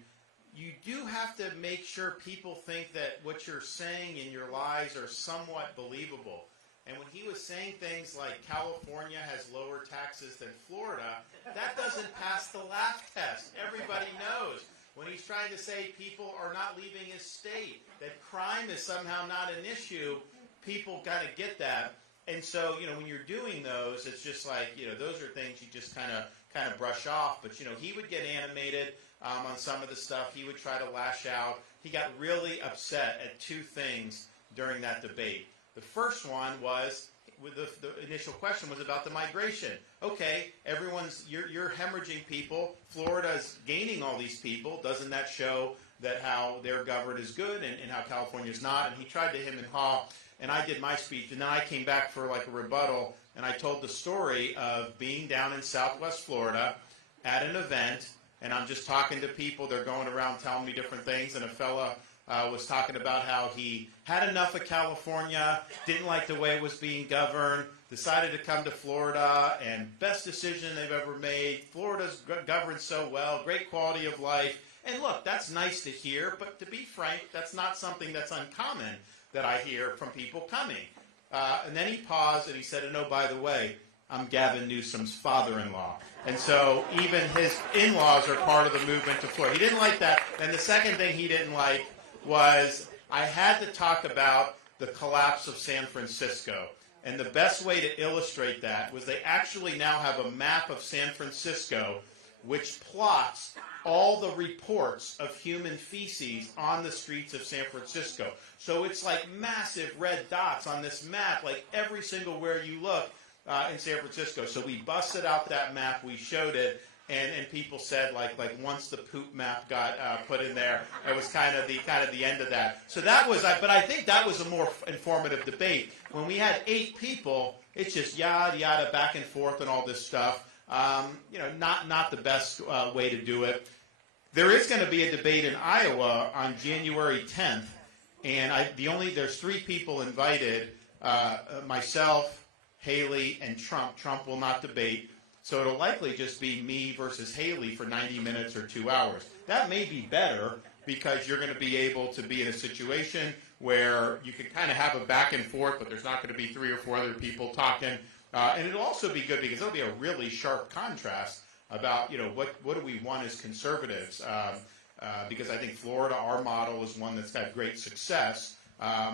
you do have to make sure people think that what you're saying and your lies are somewhat believable. And when he was saying things like California has lower taxes than Florida, that doesn't pass the laugh test. Everybody knows. When he's trying to say people are not leaving his state, that crime is somehow not an issue, people got to get that. And so, you know, when you're doing those, it's just like, you know, those are things you just kind of brush off. But, you know, he would get animated on some of the stuff. He would try to lash out. He got really upset at two things during that debate. The first one was, the initial question was about the migration. Okay, you're hemorrhaging people. Florida's gaining all these people. Doesn't that show that how their government is good and how California's not? And he tried to hem and haw, and I did my speech. And then I came back for like a rebuttal, and I told the story of being down in Southwest Florida at an event, and I'm just talking to people. They're going around telling me different things, and a fella was talking about how he had enough of California, didn't like the way it was being governed, decided to come to Florida, and best decision they've ever made. Florida's governed so well, great quality of life. And look, that's nice to hear, but to be frank, that's not something that's uncommon that I hear from people coming. And then he paused and he said, and oh, by the way, I'm Gavin Newsom's father-in-law. And so even his in-laws are part of the movement to Florida. He didn't like that. And the second thing he didn't like was I had to talk about the collapse of San Francisco. And the best way to illustrate that was they actually now have a map of San Francisco which plots all the reports of human feces on the streets of San Francisco. So it's like massive red dots on this map, like every single where you look in San Francisco. So we busted out that map, we showed it, and people said like once the poop map got put in there, it was kind of the end of that. So that was, but I think that was a more informative debate. When we had 8 people, it's just yada yada back and forth and all this stuff. You know, not the best way to do it. There is going to be a debate in Iowa on January 10th, and there's 3 people invited: myself, Haley, and Trump. Trump will not debate. So it'll likely just be me versus Haley for 90 minutes or 2 hours. That may be better because you're going to be able to be in a situation where you can kind of have a back and forth, but there's not going to be 3 or 4 other people talking. And it'll also be good because there'll be a really sharp contrast about, you know, what do we want as conservatives? Because I think Florida, our model, is one that's had great success.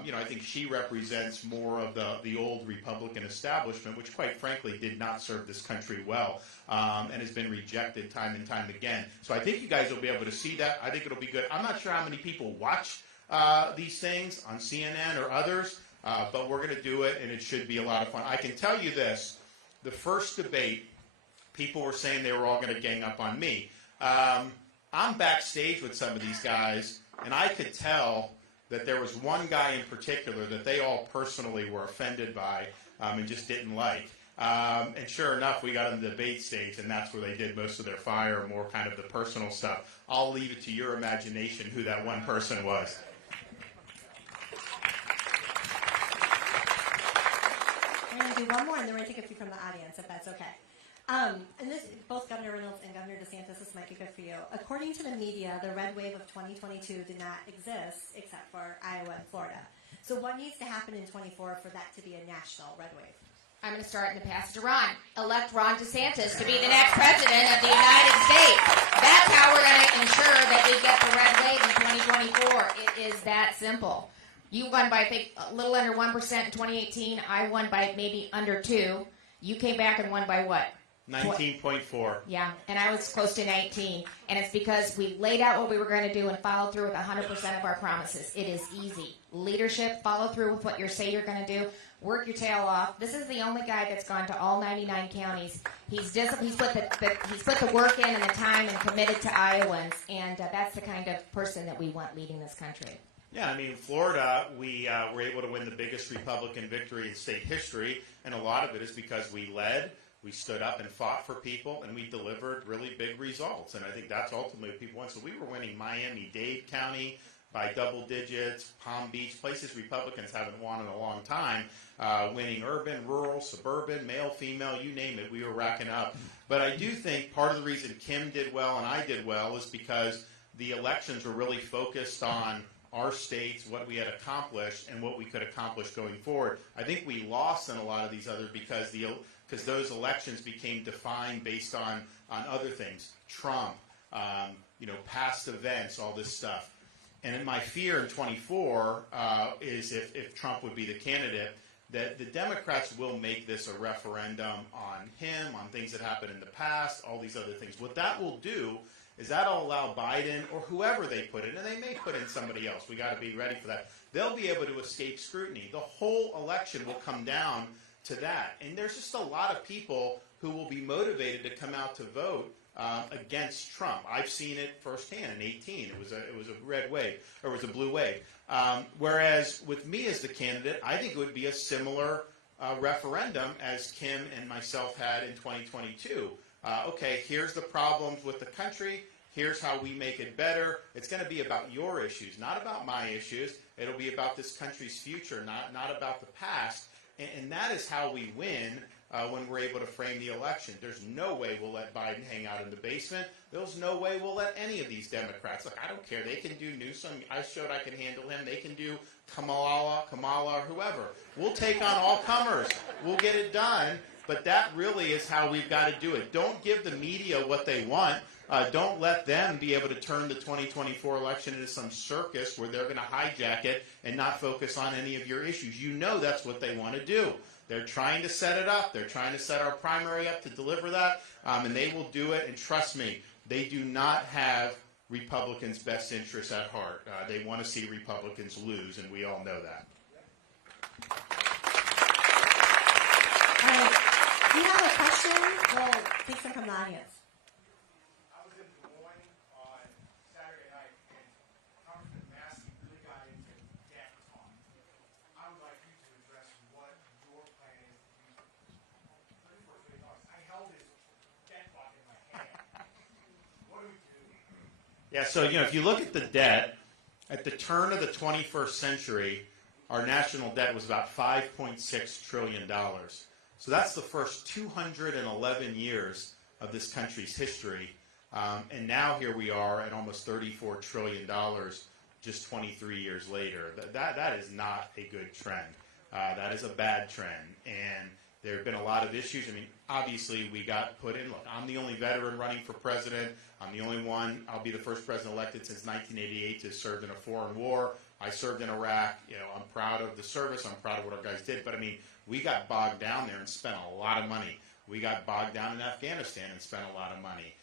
You know, I think she represents more of the old Republican establishment, which quite frankly did not serve this country well and has been rejected time and time again. So I think you guys will be able to see that. I think it'll be good. I'm not sure how many people watch these things on CNN or others, but we're going to do it, and it should be a lot of fun. I can tell you this. The first debate, people were saying they were all going to gang up on me. I'm backstage with some of these guys, and I could tell that there was one guy in particular that they all personally were offended by and just didn't like. And sure enough, we got on the debate stage, and that's where they did most of their fire, more kind of the personal stuff. I'll leave it to your imagination who that one person was. We're going to do one more, and then we're going to take a few from the audience, if that's okay. And this, both Governor Reynolds and Governor DeSantis, this might be good for you. According to the media, the red wave of 2022 did not exist except for Iowa and Florida. So what needs to happen in 24 for that to be a national red wave? I'm going to start in the pass to Ron. Elect Ron DeSantis to be the next president of the United States. That's how we're going to ensure that we get the red wave in 2024. It is that simple. You won by, I think, a little under 1% in 2018. I won by maybe under 2%. You came back and won by what? 19.4. Yeah, and I was close to 19. And it's because we laid out what we were going to do and followed through with 100% of our promises. It is easy. Leadership, follow through with what you say you're going to do. Work your tail off. This is the only guy that's gone to all 99 counties. He's put the work in and the time and committed to Iowans, and that's the kind of person that we want leading this country. Yeah, I mean, in Florida, we were able to win the biggest Republican victory in state history, and a lot of it is because we led, We stood up and fought for people, and we delivered really big results. And I think that's ultimately what people want. So we were winning Miami-Dade County by double digits, Palm Beach, places Republicans haven't won in a long time, winning urban, rural, suburban, male, female, you name it, we were racking up. But I do think part of the reason Kim did well and I did well is because the elections were really focused on our states, what we had accomplished, and what we could accomplish going forward. I think we lost in a lot of these other because those elections became defined based on other things, Trump, past events, all this stuff. And in my fear in 24 is if Trump would be the candidate, that the Democrats will make this a referendum on him, on things that happened in the past, all these other things. What that will do is that'll allow Biden or whoever they put in, and they may put in somebody else. We got to be ready for that. They'll be able to escape scrutiny. The whole election will come down to that. And there's just a lot of people who will be motivated to come out to vote against Trump. I've seen it firsthand in 18. It was a red wave, or it was a blue wave. Whereas with me as the candidate, I think it would be a similar referendum as Kim and myself had in 2022. Okay, here's the problems with the country. Here's how we make it better. It's going to be about your issues, not about my issues. It'll be about this country's future, not about the past. And that is how we win when we're able to frame the election. There's no way we'll let Biden hang out in the basement. There's no way we'll let any of these Democrats. Look, I don't care. They can do Newsom. I showed I can handle him. They can do Kamala, or whoever. We'll take on all comers. We'll get it done. But that really is how we've got to do it. Don't give the media what they want. Don't let them be able to turn the 2024 election into some circus where they're going to hijack it and not focus on any of your issues. You know that's what they want to do. They're trying to set it up. They're trying to set our primary up to deliver that, and they will do it. And trust me, they do not have Republicans' best interests at heart. They want to see Republicans lose, and we all know that. Do you have a question? We'll take some from the audience. I was in Des Moines on Saturday night, and Congressman Massey really got into debt talk. I would like you to address what your plan is to use $34 million. I held his debt clock in my hand. What do we do? Yeah, so if you look at the debt, at the turn of the 21st century, our national debt was about $5.6 trillion. So that's the first 211 years of this country's history. And now here we are at almost $34 trillion just 23 years later. That is not a good trend. That is a bad trend. And there have been a lot of issues. I mean, obviously we got put in. Look, I'm the only veteran running for president. I'm the only one. I'll be the first president elected since 1988 to serve in a foreign war. I served in Iraq. I'm proud of the service. I'm proud of what our guys did. But I mean, we got bogged down there and spent a lot of money. We got bogged down in Afghanistan and spent a lot of money.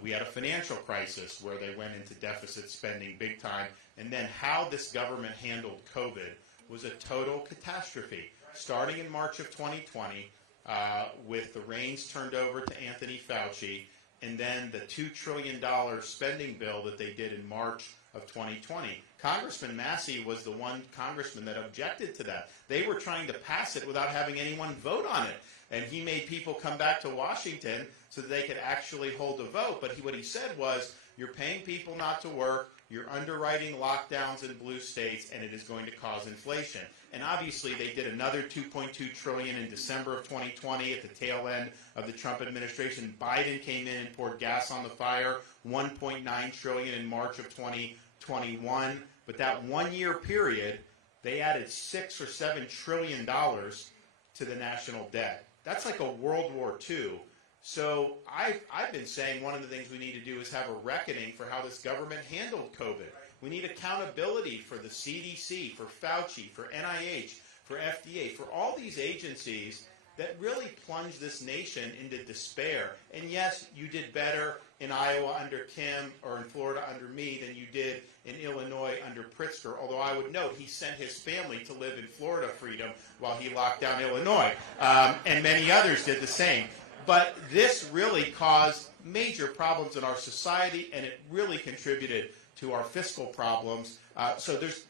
We had a financial crisis where they went into deficit spending big time. And then how this government handled COVID was a total catastrophe. Starting in March of 2020, with the reins turned over to Anthony Fauci, and then the $2 trillion spending bill that they did in March of 2020. Congressman Massey was the one congressman that objected to that. They were trying to pass it without having anyone vote on it. And he made people come back to Washington so that they could actually hold a vote. But what he said was, you're paying people not to work, you're underwriting lockdowns in blue states, and it is going to cause inflation. And obviously they did another $2.2 trillion in December of 2020 at the tail end of the Trump administration. Biden came in and poured gas on the fire, $1.9 trillion in March of 2021. But that 1 year period, they added $6 or $7 trillion to the national debt. That's like a World War II. So I've been saying one of the things we need to do is have a reckoning for how this government handled COVID. We need accountability for the CDC, for Fauci, for NIH, for FDA, for all these agencies that really plunged this nation into despair. And yes, you did better in Iowa under Kim or in Florida under me than you did in Illinois under Pritzker, although I would note he sent his family to live in Florida freedom while he locked down Illinois, and many others did the same. But this really caused major problems in our society, and it really contributed to our fiscal problems. So there's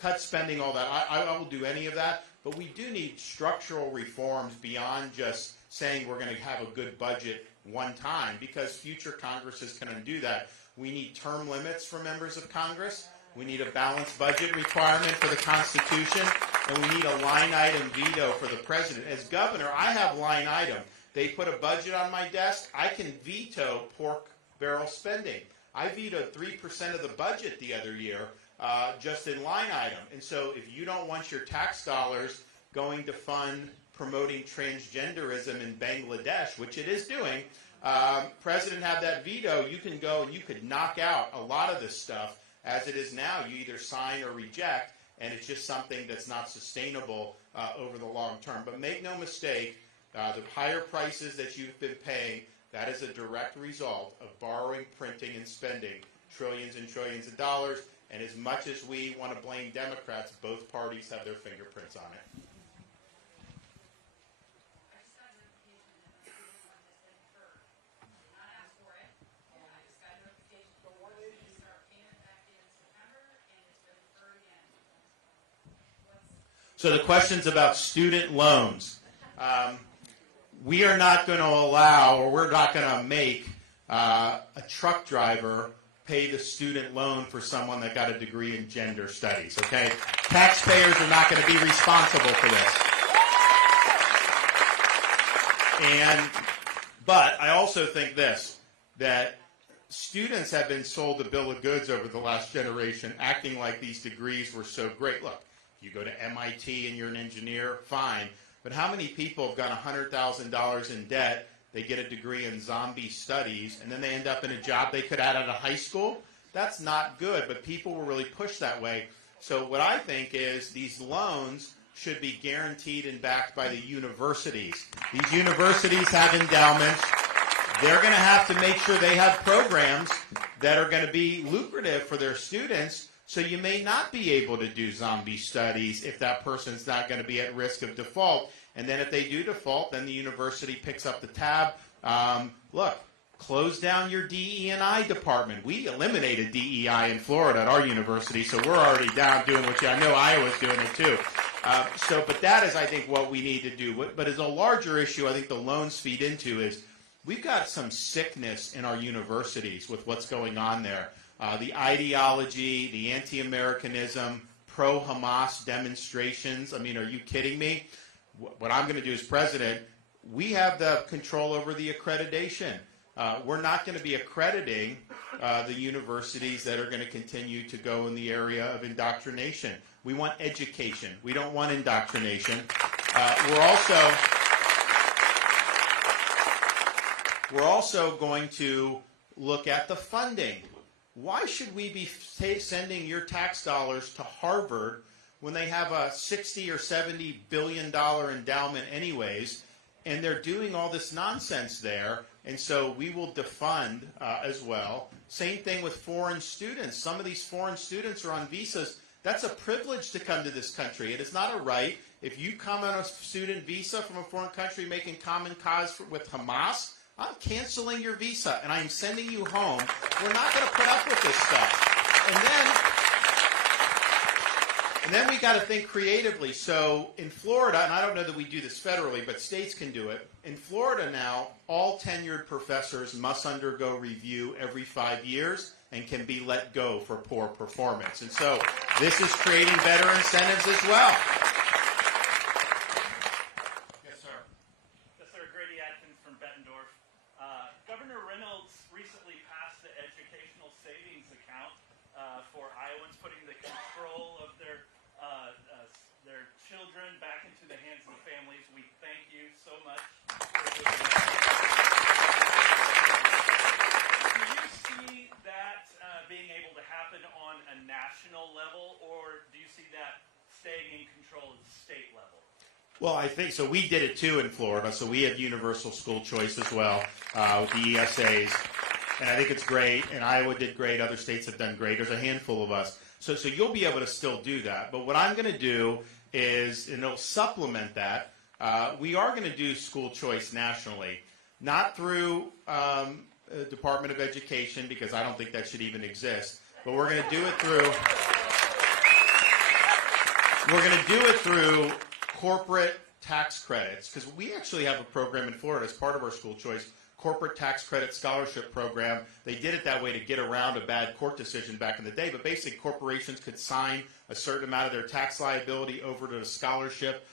cut spending, all that. I will do any of that, But we do need structural reforms beyond just saying we're going to have a good budget one time, because future Congresses can undo that. We need term limits for members of Congress. We need a balanced budget requirement for the Constitution, and we need a line item veto for the president. As governor, I have line item. They put a budget on my desk. I can veto pork barrel spending. I vetoed 3% of the budget the other year just in line item. And so if you don't want your tax dollars going to fund promoting transgenderism in Bangladesh, which it is doing, President have that veto, you can go and you could knock out a lot of this stuff. As it is now, you either sign or reject, and it's just something that's not sustainable over the long term. But make no mistake, the higher prices that you've been paying, that is a direct result of borrowing, printing, and spending trillions and trillions of dollars. And as much as we want to blame Democrats, both parties have their fingerprints on it. So the question's about student loans. We are not going to allow, or we're not going to make a truck driver pay the student loan for someone that got a degree in gender studies, okay? Taxpayers are not going to be responsible for this. But I also think this, that students have been sold a bill of goods over the last generation, acting like these degrees were so great. Look, you go to MIT and you're an engineer, fine. But how many people have got $100,000 in debt, they get a degree in zombie studies, and then they end up in a job they could have out of high school? That's not good, but people were really pushed that way. So what I think is these loans should be guaranteed and backed by the universities. These universities have endowments. They're going to have to make sure they have programs that are going to be lucrative for their students. So you may not be able to do zombie studies if that person's not going to be at risk of default. And then if they do default, then the university picks up the tab. Look, close down your DE&I department. We eliminated DEI in Florida at our university, so we're already down doing what I know Iowa's doing it too. But that is, I think, what we need to do. But as a larger issue, I think the loans feed into is we've got some sickness in our universities with what's going on there. The ideology, the anti-Americanism, pro-Hamas demonstrations. I mean, are you kidding me? What I'm going to do as president, we have the control over the accreditation. We're not going to be accrediting the universities that are going to continue to go in the area of indoctrination. We want education. We don't want indoctrination. We're also going to look at the funding. Why should we be sending your tax dollars to Harvard when they have a $60 or $70 billion endowment anyways, and they're doing all this nonsense there? And so we will defund as well. Same thing with foreign students. Some of these foreign students are on visas. That's a privilege to come to this country. It is not a right. If you come on a student visa from a foreign country making common cause with Hamas, I'm canceling your visa, and I'm sending you home. We're not going to put up with this stuff. And then we got to think creatively. So in Florida, and I don't know that we do this federally, but states can do it. In Florida now, all tenured professors must undergo review every 5 years and can be let go for poor performance. And so this is creating better incentives as well. Governor Reynolds recently passed the educational savings account for Iowans, putting the control of their children back into the hands of the families. We thank you so much for doing that. Do you see that being able to happen on a national level, or do you see that staying in control at the state level? Well, I think so. We did it too in Florida. So we have universal school choice as well with the ESAs, and I think it's great. And Iowa did great. Other states have done great. There's a handful of us. So you'll be able to still do that. But what I'm going to do is, and it'll supplement that. We are going to do school choice nationally, not through Department of Education, because I don't think that should even exist. But we're going to do it through. corporate tax credits, because we actually have a program in Florida as part of our school choice, corporate tax credit scholarship program. They did it that way to get around a bad court decision back in the day, but basically corporations could sign a certain amount of their tax liability over to a scholarship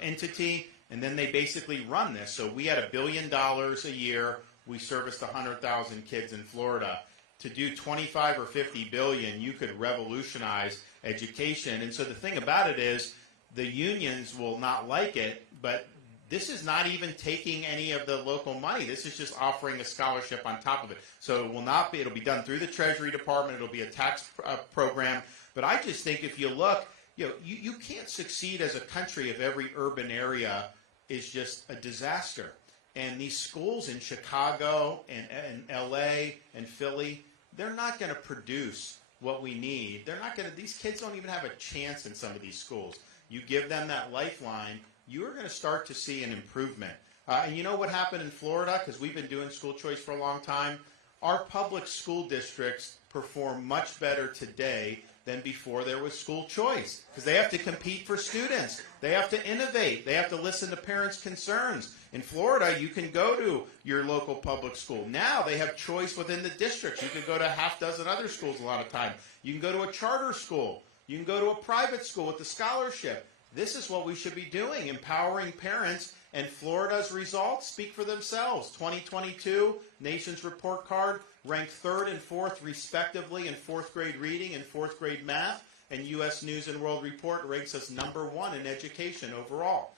entity, and then they basically run this. So we had $1 billion a year. We serviced 100,000 kids in Florida. To do 25 or 50 billion, you could revolutionize education. And so the thing about it is, the unions will not like it, but this is not even taking any of the local money. This is just offering a scholarship on top of it. So it will not be, it'll be done through the Treasury Department. It'll be a tax program. But I just think if you look, you can't succeed as a country if every urban area is just a disaster. And these schools in Chicago and LA and Philly, they're not going to produce what we need. They're not going to, these kids don't even have a chance in some of these schools. You give them that lifeline, you are going to start to see an improvement. And you know what happened in Florida? Because we've been doing school choice for a long time. Our public school districts perform much better today than before there was school choice. Because they have to compete for students. They have to innovate. They have to listen to parents' concerns. In Florida, you can go to your local public school. Now they have choice within the districts. You can go to a half dozen other schools a lot of time. You can go to a charter school. You can go to a private school with the scholarship. This is what we should be doing, empowering parents. And Florida's results speak for themselves. 2022 Nation's Report Card ranked 3rd and 4th respectively in 4th grade reading and 4th grade math. And U.S. News and World Report ranks us #1 in education overall.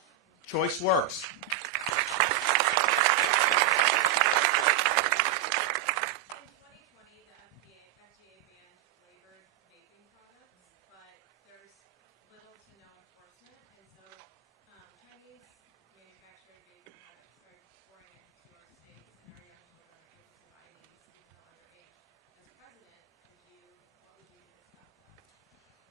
Choice works.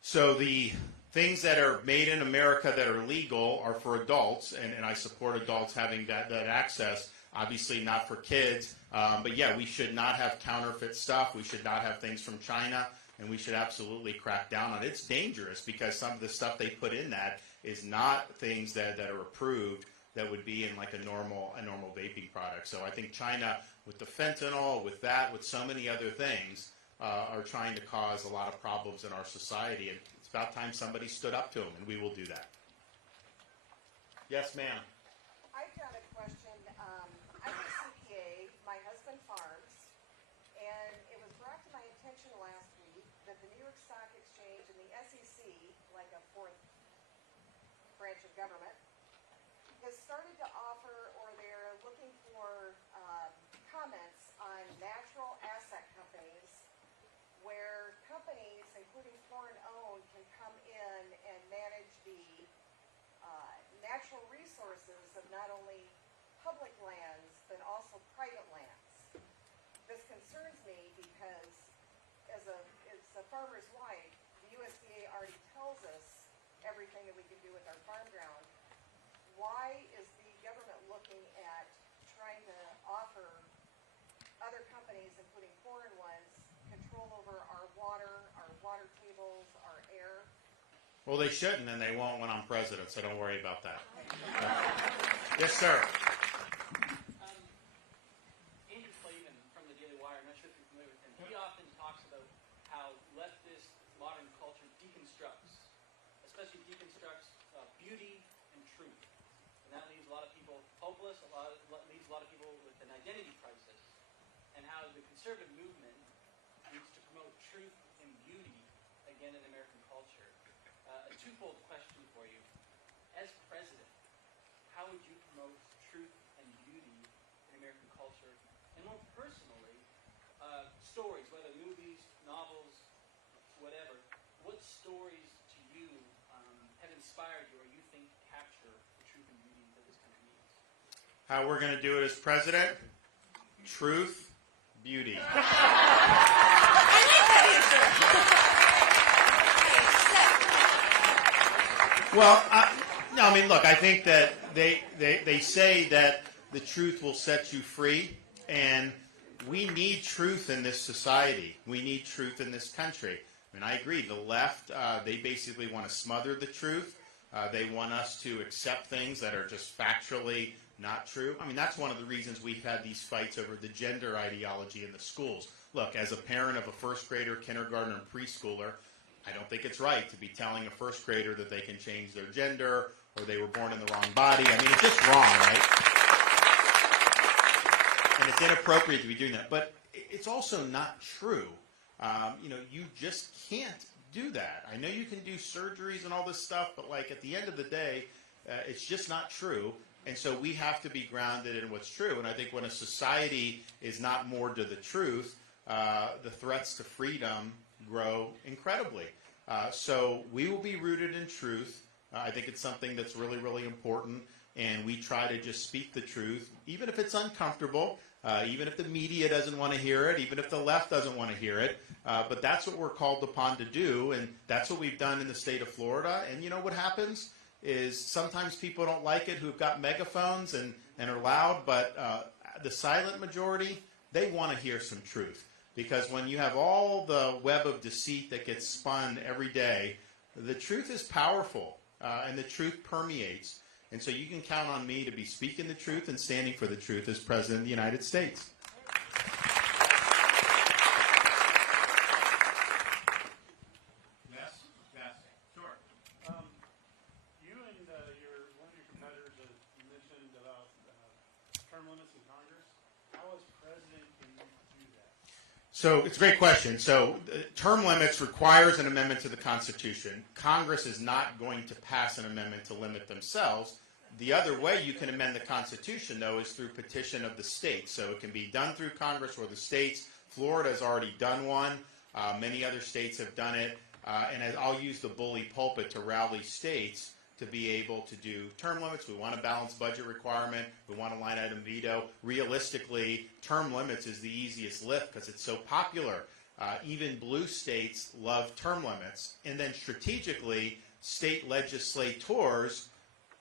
So the things that are made in America that are legal are for adults, and I support adults having that access. Obviously not for kids, but yeah, we should not have counterfeit stuff. We should not have things from China, and we should absolutely crack down on it. It's dangerous because some of the stuff they put in that is not things that are approved that would be in like a normal vaping product. So I think China, with the fentanyl, with so many other things, are trying to cause a lot of problems in our society, and it's about time somebody stood up to them, and we will do that. Yes, ma'am. I've got a question. I'm a CPA. My husband farms, and it was brought to my attention last week that the New York Stock Exchange and the SEC, like a fourth branch of government, has started to offer, or they're looking for comments on natural asset companies, where companies, including foreign-owned, can come in and manage the natural resources of not only public lands, but also private lands. This concerns me because as a farmer's wife, the USDA already tells us everything that we can do with our farm ground. Why is the government looking at trying to offer other companies, including foreign ones, control over our water tables, our air? Well, they shouldn't, and they won't when I'm president, so don't worry about that. Yes, sir. Andrew Clavin from the Daily Wire, I'm not sure if you're familiar with him, he often talks about how leftist modern culture deconstructs, especially deconstructs beauty and truth. And that leaves a lot of people hopeless, leaves a lot of people with an identity crisis, and how the conservative movement needs to promote truth and beauty again in American culture. A twofold question for you. As president, how would you promote truth and beauty in American culture? And more personally, stories, whether movies, novels, whatever, what stories to you have inspired you or you think capture the truth and beauty that this country needs? How we're going to do it as president? Truth, beauty. Well, no, I mean, look, I think that they say that the truth will set you free, and we need truth in this society. We need truth in this country. I mean, I agree. The left, they basically want to smother the truth. They want us to accept things that are just factually not true. I mean, that's one of the reasons we've had these fights over the gender ideology in the schools. Look, as a parent of a first grader, kindergartner, and preschooler, I don't think it's right to be telling a first grader that they can change their gender or they were born in the wrong body. I mean, it's just wrong, right? And it's inappropriate to be doing that. But it's also not true. You just can't do that. I know you can do surgeries and all this stuff, but like at the end of the day, it's just not true. And so we have to be grounded in what's true. And I think when a society is not more to the truth, the threats to freedom grow incredibly. So we will be rooted in truth. I think it's something that's really, really important. And we try to just speak the truth, even if it's uncomfortable, even if the media doesn't want to hear it, even if the left doesn't want to hear it. But that's what we're called upon to do. And that's what we've done in the state of Florida. And you know what happens is sometimes people don't like it who've got megaphones and are loud. But the silent majority, they want to hear some truth. Because when you have all the web of deceit that gets spun every day, the truth is powerful, and the truth permeates. And so you can count on me to be speaking the truth and standing for the truth as President of the United States. Yes? Yes. Sure. You and one of your competitors mentioned about term limits in Congress. How as president can you do that? So it's a great question. So term limits requires an amendment to the Constitution. Congress is not going to pass an amendment to limit themselves. The other way you can amend the Constitution, though, is through petition of the states. So it can be done through Congress or the states. Florida has already done one. Many other states have done it. And I'll use the bully pulpit to rally states to be able to do term limits. We want a balanced budget requirement. We want a line item veto. Realistically, term limits is the easiest lift because it's so popular. Even blue states love term limits. And then strategically, state legislators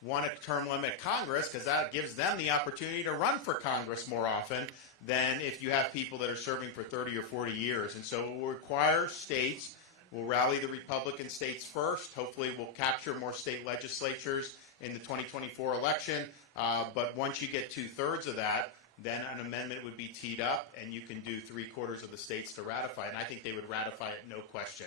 want to term limit Congress because that gives them the opportunity to run for Congress more often than if you have people that are serving for 30 or 40 years. And so it will require states. We'll rally the Republican states first. Hopefully we'll capture more state legislatures in the 2024 election. But once you get 2/3 of that, then an amendment would be teed up, and you can do 3/4 of the states to ratify it. And I think they would ratify it, no question.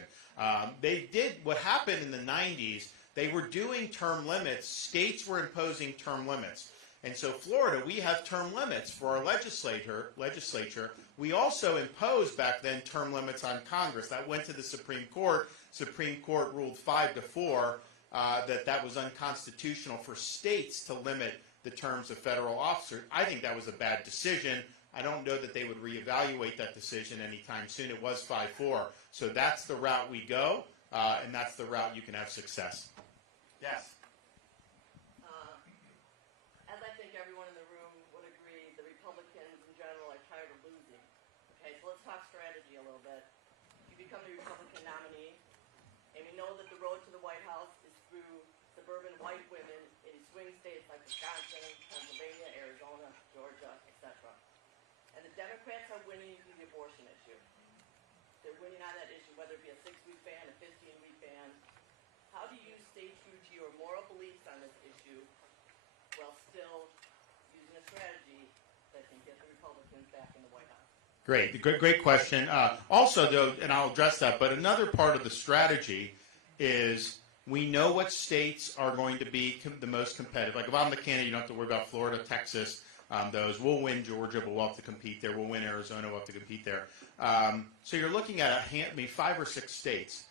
They did what happened in the 90s. They were doing term limits. States were imposing term limits. And so Florida, we have term limits for our legislature. We also imposed back then term limits on Congress. That went to the Supreme Court. Supreme Court ruled 5-4 that was unconstitutional for states to limit the terms of federal officers. I think that was a bad decision. I don't know that they would reevaluate that decision anytime soon. It was 5-4. So that's the route we go, and that's the route you can have success. Yes? As I think everyone in the room would agree, the Republicans in general are tired of losing. Okay, so let's talk strategy a little bit. You become the Republican nominee, and we know that the road to the White House is through suburban white women in swing states like Wisconsin, Pennsylvania, Arizona, Georgia, etc. And the Democrats are winning the abortion issue. They're winning on that issue, whether it be a 6-week ban, a 15-week ban. How do you stay true to your moral beliefs on this issue while still using a strategy that can get the Republicans back in the White House? Great question. Also, though, and I'll address that, but another part of the strategy is we know what states are going to be the most competitive. Like if I'm the candidate, you don't have to worry about Florida, Texas, those. We'll win Georgia, but we'll have to compete there. We'll win Arizona, we'll have to compete there. So you're looking at 5 or 6 states.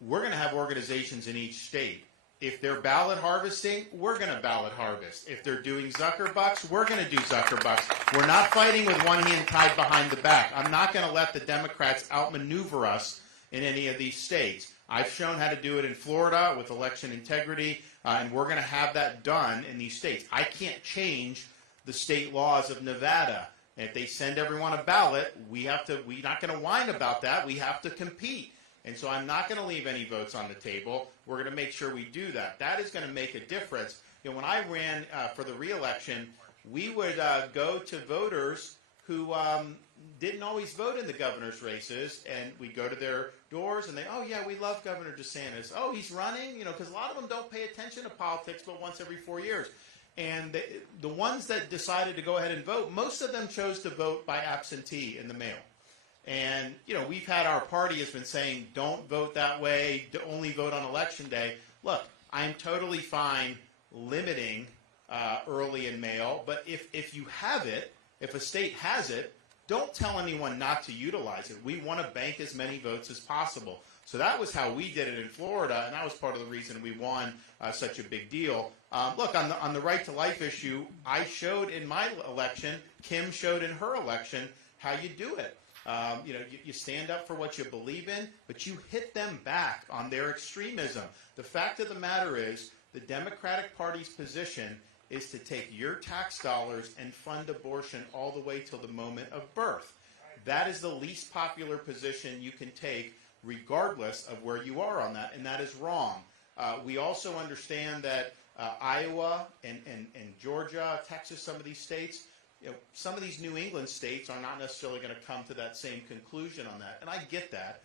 We're going to have organizations in each state. If they're ballot harvesting, we're going to ballot harvest. If they're doing Zuckerbucks, we're going to do Zuckerbucks. We're not fighting with one hand tied behind the back. I'm not going to let the Democrats outmaneuver us in any of these states. I've shown how to do it in Florida with election integrity, and we're going to have that done in these states. I can't change the state laws of Nevada. And if they send everyone a ballot, we're not going to whine about that. We have to compete. And so I'm not going to leave any votes on the table. We're going to make sure we do that. That is going to make a difference. When I ran for the re-election, we would go to voters who didn't always vote in the governor's races, and we go to their doors and they, oh yeah, we love Governor DeSantis. Oh, he's running, because a lot of them don't pay attention to politics but once every 4 years. And the ones that decided to go ahead and vote, most of them chose to vote by absentee in the mail. And, we've had, our party has been saying, don't vote that way, only vote on election day. Look, I'm totally fine limiting early in mail, but if you have it, if a state has it, don't tell anyone not to utilize it. We want to bank as many votes as possible. So that was how we did it in Florida, and that was part of the reason we won such a big deal. Look, on the right to life issue, I showed in my election, Kim showed in her election how you do it. You stand up for what you believe in, but you hit them back on their extremism. The fact of the matter is, the Democratic Party's position is to take your tax dollars and fund abortion all the way till the moment of birth. That is the least popular position you can take, regardless of where you are on that, and that is wrong. We also understand that Iowa and Georgia, Texas, some of these states, some of these New England states are not necessarily going to come to that same conclusion on that, and I get that,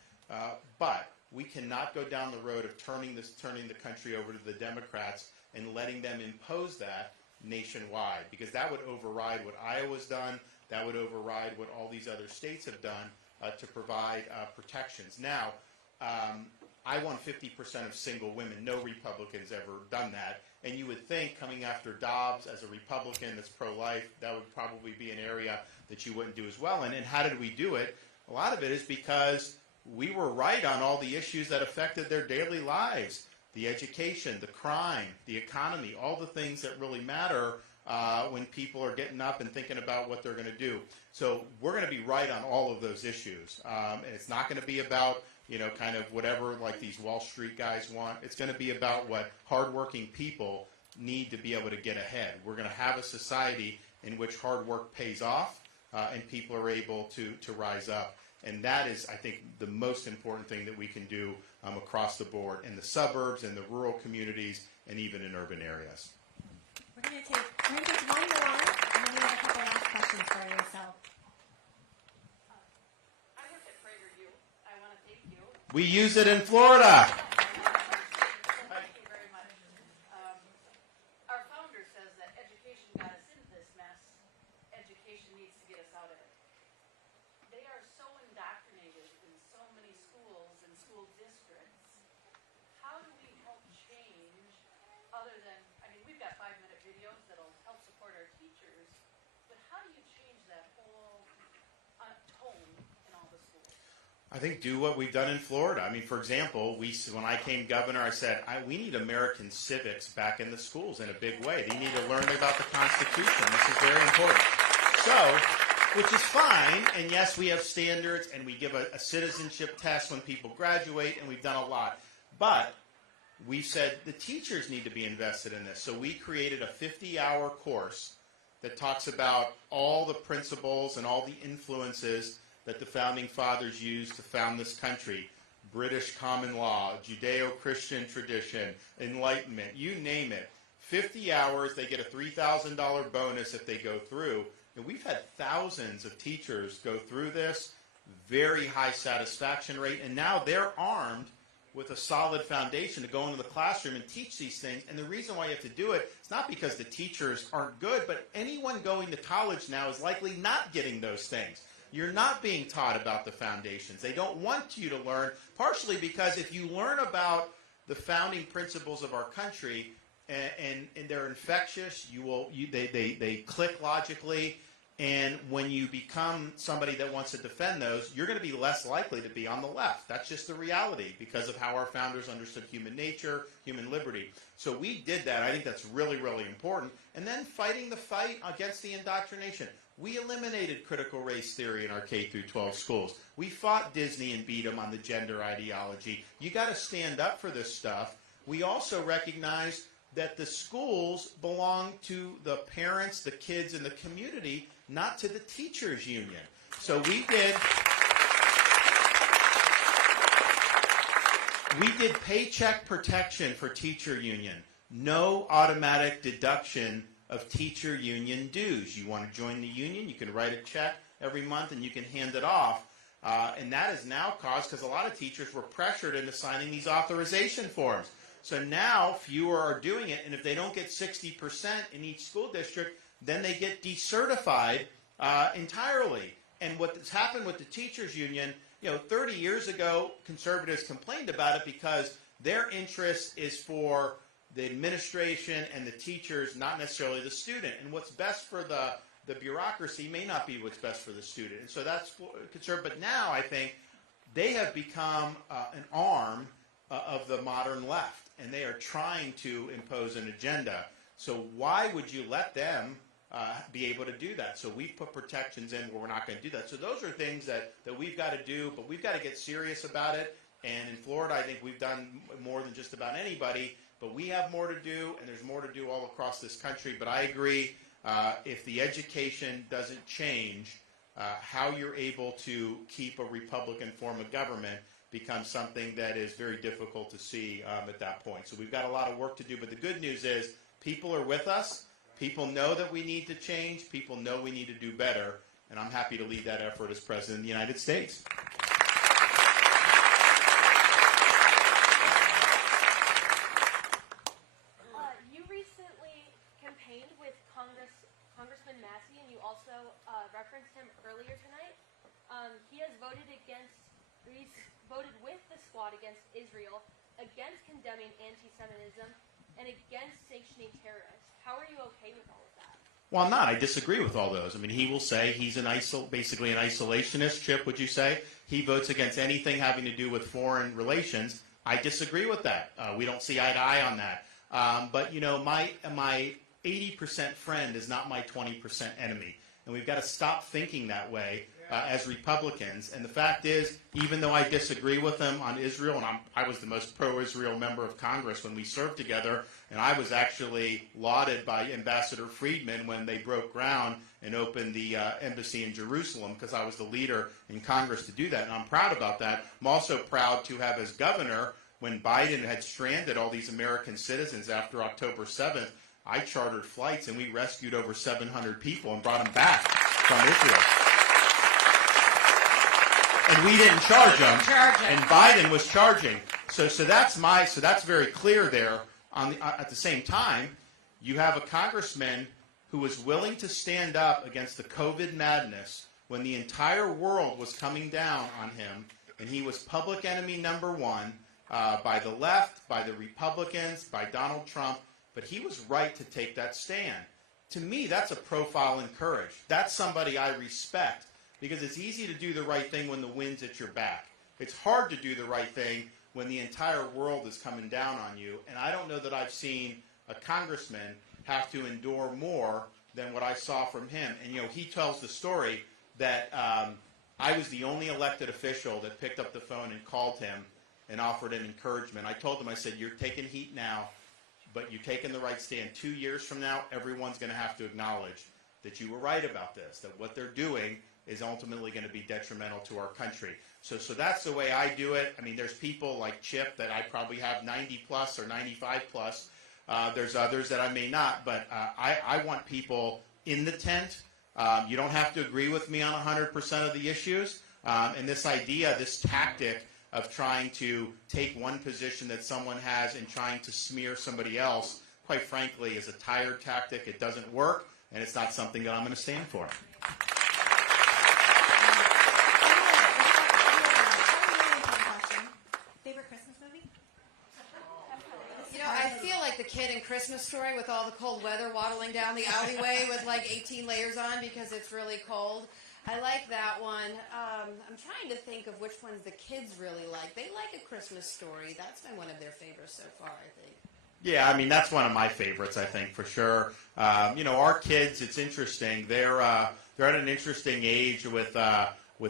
but we cannot go down the road of turning the country over to the Democrats and letting them impose that nationwide, because that would override what Iowa's done, that would override what all these other states have done to provide protections. Now, I want 50% of single women. No Republican's ever done that. And you would think, coming after Dobbs as a Republican that's pro-life, that would probably be an area that you wouldn't do as well. And how did we do it? A lot of it is because we were right on all the issues that affected their daily lives. The education, the crime, the economy, all the things that really matter when people are getting up and thinking about what they're going to do. So we're going to be right on all of those issues. And it's not going to be about, kind of whatever like these Wall Street guys want. It's going to be about what hardworking people need to be able to get ahead. We're going to have a society in which hard work pays off and people are able to rise up. And that is, I think, the most important thing that we can do across the board in the suburbs, in the rural communities, and even in urban areas. We're going to take one more, and then we have a couple last questions for you. So, I work at PragerU. I want to thank you. We use it in Florida. Thank you very much. Our founder says that education got us into this mess. Education needs to get us out of it. They are so indoctrinated in so many schools and school districts. How do we help change, other than, we've got 5-minute videos that'll help support our teachers, but how do you change that whole tone in all the schools? I think do what we've done in Florida. For example, when I came governor, I said, we need American civics back in the schools in a big way. They need to learn about the Constitution. This is very important. So, which is fine, and yes, we have standards, and we give a citizenship test when people graduate, and we've done a lot. But we said the teachers need to be invested in this. So we created a 50-hour course that talks about all the principles and all the influences that the Founding Fathers used to found this country. British common law, Judeo-Christian tradition, Enlightenment, you name it. 50 hours, they get a $3,000 bonus if they go through. And we've had thousands of teachers go through this, very high satisfaction rate, and now they're armed with a solid foundation to go into the classroom and teach these things. And the reason why you have to do it, it's not because the teachers aren't good, but anyone going to college now is likely not getting those things. You're not being taught about the foundations. They don't want you to learn, partially because if you learn about the founding principles of our country, and they're infectious, they click logically, and when you become somebody that wants to defend those, you're going to be less likely to be on the left. That's just the reality because of how our founders understood human nature, human liberty. So we did that. I think that's really, really important. And then fighting the fight against the indoctrination. We eliminated critical race theory in our K through 12 schools. We fought Disney and beat them on the gender ideology. You got to stand up for this stuff. We also recognize that the schools belong to the parents, the kids, and the community, not to the teachers' union. So we did paycheck protection for teacher union. No automatic deduction of teacher union dues. You want to join the union, you can write a check every month and you can hand it off. And that is now caused because a lot of teachers were pressured into signing these authorization forms. So now fewer are doing it, and if they don't get 60% in each school district, then they get decertified entirely. And what's happened with the teachers union, 30 years ago, conservatives complained about it because their interest is for the administration and the teachers, not necessarily the student. And what's best for the bureaucracy may not be what's best for the student. And so that's conservative. But now I think they have become an arm of the modern left, and they are trying to impose an agenda. So why would you let them be able to do that? So we put protections in where we're not going to do that. So those are things that we've got to do, but we've got to get serious about it. And in Florida, I think we've done more than just about anybody, but we have more to do, and there's more to do all across this country. But I agree, if the education doesn't change, how you're able to keep a Republican form of government becomes something that is very difficult to see at that point. So we've got a lot of work to do, but the good news is people are with us. People know that we need to change. People know we need to do better, and I'm happy to lead that effort as President of the United States. You recently campaigned with Congressman Massey, and you also referenced him earlier tonight. He has voted with the squad against Israel, against condemning anti-Semitism, and against sanctioning terrorists. How are you okay with all of that? Well, I'm not. I disagree with all those. I mean, he will say he's basically an isolationist. Chip, would you say? He votes against anything having to do with foreign relations. I disagree with that. We don't see eye to eye on that. But, my 80% friend is not my 20% enemy. And we've got to stop thinking that way as Republicans. And the fact is, even though I disagree with them on Israel, and I was the most pro-Israel member of Congress when we served together, and I was actually lauded by Ambassador Friedman when they broke ground and opened the embassy in Jerusalem, because I was the leader in Congress to do that, and I'm proud about that. I'm also proud to have, as governor, when Biden had stranded all these American citizens after October 7th, I chartered flights and we rescued over 700 people and brought them back from Israel. And we didn't charge them, and Biden was charging. So that's very clear there. At the same time, you have a congressman who was willing to stand up against the COVID madness when the entire world was coming down on him, and he was public enemy number one by the left, by the Republicans, by Donald Trump. But he was right to take that stand. To me, that's a profile in courage. That's somebody I respect, because it's easy to do the right thing when the wind's at your back. It's hard to do the right thing when the entire world is coming down on you. And I don't know that I've seen a congressman have to endure more than what I saw from him. And, he tells the story that I was the only elected official that picked up the phone and called him and offered an encouragement. I told him, I said, you're taking heat now, but you're taking the right stand. 2 years from now, everyone's going to have to acknowledge that you were right about this, that what they're doing is ultimately going to be detrimental to our country. So that's the way I do it. I mean, there's people like Chip that I probably have 90 plus or 95 plus. There's others that I may not, but I want people in the tent. You don't have to agree with me on 100% of the issues. And this idea, this tactic of trying to take one position that someone has and trying to smear somebody else, quite frankly, is a tired tactic. It doesn't work, and it's not something that I'm going to stand for. Favorite Christmas movie? I feel like the kid in Christmas Story with all the cold weather waddling down the alleyway with like 18 layers on because it's really cold. I like that one. I'm trying to think of which ones the kids really like. They like A Christmas Story. That's been one of their favorites so far, I think. Yeah, I mean, that's one of my favorites, I think, for sure. Our kids, it's interesting. They're at an interesting age with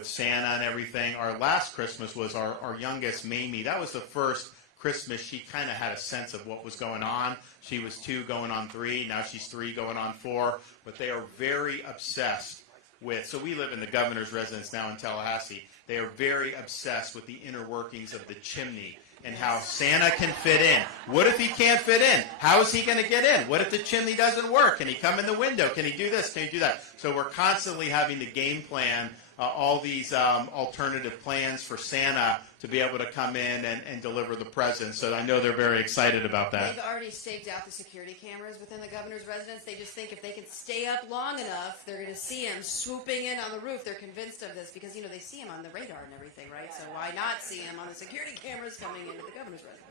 Santa and everything. Our last Christmas was our youngest, Mamie. That was the first Christmas she kind of had a sense of what was going on. She was 2 going on 3. Now she's 3 going on 4. But they are very obsessed with, so we live in the governor's residence now in Tallahassee. They are very obsessed with the inner workings of the chimney and how Santa can fit in. What if he can't fit in? How is he going to get in? What if the chimney doesn't work? Can he come in the window? Can he do this? Can he do that? So we're constantly having to game plan all these alternative plans for Santa to be able to come in and deliver the presents. So I know they're very excited about that. They've already staked out the security cameras within the governor's residence. They just think if they can stay up long enough, they're going to see him swooping in on the roof. They're convinced of this because, they see him on the radar and everything, right? So why not see him on the security cameras coming into the governor's residence?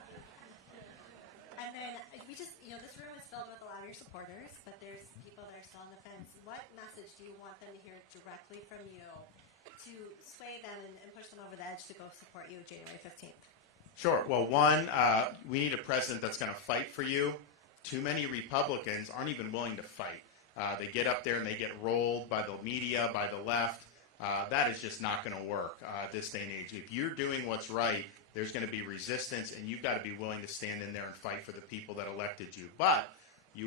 And then we just, this room is filled with a lot of your supporters, but there's people that are still on the fence. What message do you want them to hear directly from you to sway them and push them over the edge to go support you January 15th? Sure. Well, one, we need a president that's going to fight for you. Too many Republicans aren't even willing to fight. They get up there and they get rolled by the media, by the left. That is just not going to work at this day and age. If you're doing what's right, there's going to be resistance, and you've got to be willing to stand in there and fight for the people that elected you. But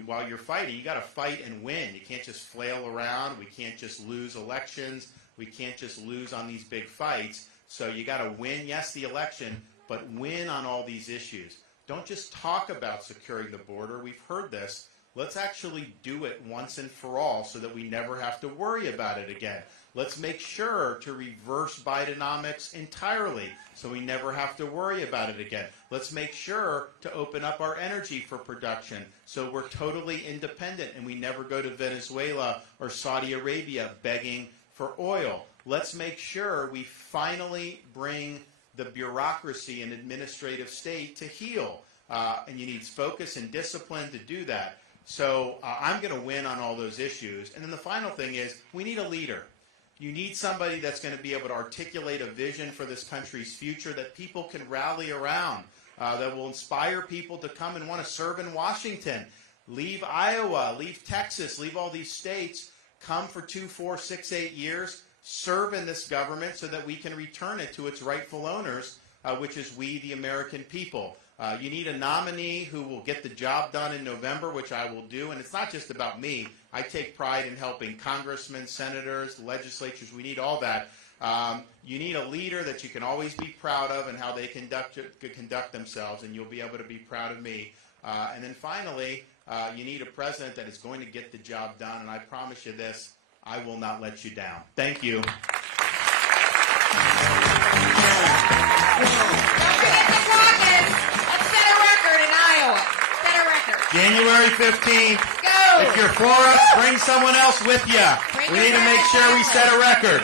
while you're fighting, you got to fight and win. You can't just flail around. We can't just lose elections. We can't just lose on these big fights. So you got to win, yes, the election, but win on all these issues. Don't just talk about securing the border. We've heard this. Let's actually do it once and for all so that we never have to worry about it again. Let's make sure to reverse Bidenomics entirely so we never have to worry about it again. Let's make sure to open up our energy for production so we're totally independent and we never go to Venezuela or Saudi Arabia begging for oil. Let's make sure we finally bring the bureaucracy and administrative state to heel. And you need focus and discipline to do that. So I'm going to win on all those issues. And then the final thing is we need a leader. You need somebody that's going to be able to articulate a vision for this country's future that people can rally around, that will inspire people to come and want to serve in Washington. Leave Iowa, leave Texas, leave all these states, come for 2, 4, 6, 8 years, serve in this government so that we can return it to its rightful owners, which is we, the American people. You need a nominee who will get the job done in November, which I will do. And it's not just about me. I take pride in helping congressmen, senators, legislatures. We need all that. You need a leader that you can always be proud of and how they conduct themselves, and you'll be able to be proud of me. And then finally, you need a president that is going to get the job done. And I promise you this, I will not let you down. Thank you. January 15th. Go. If you're for us, bring someone else with you. We need to make sure we set a record.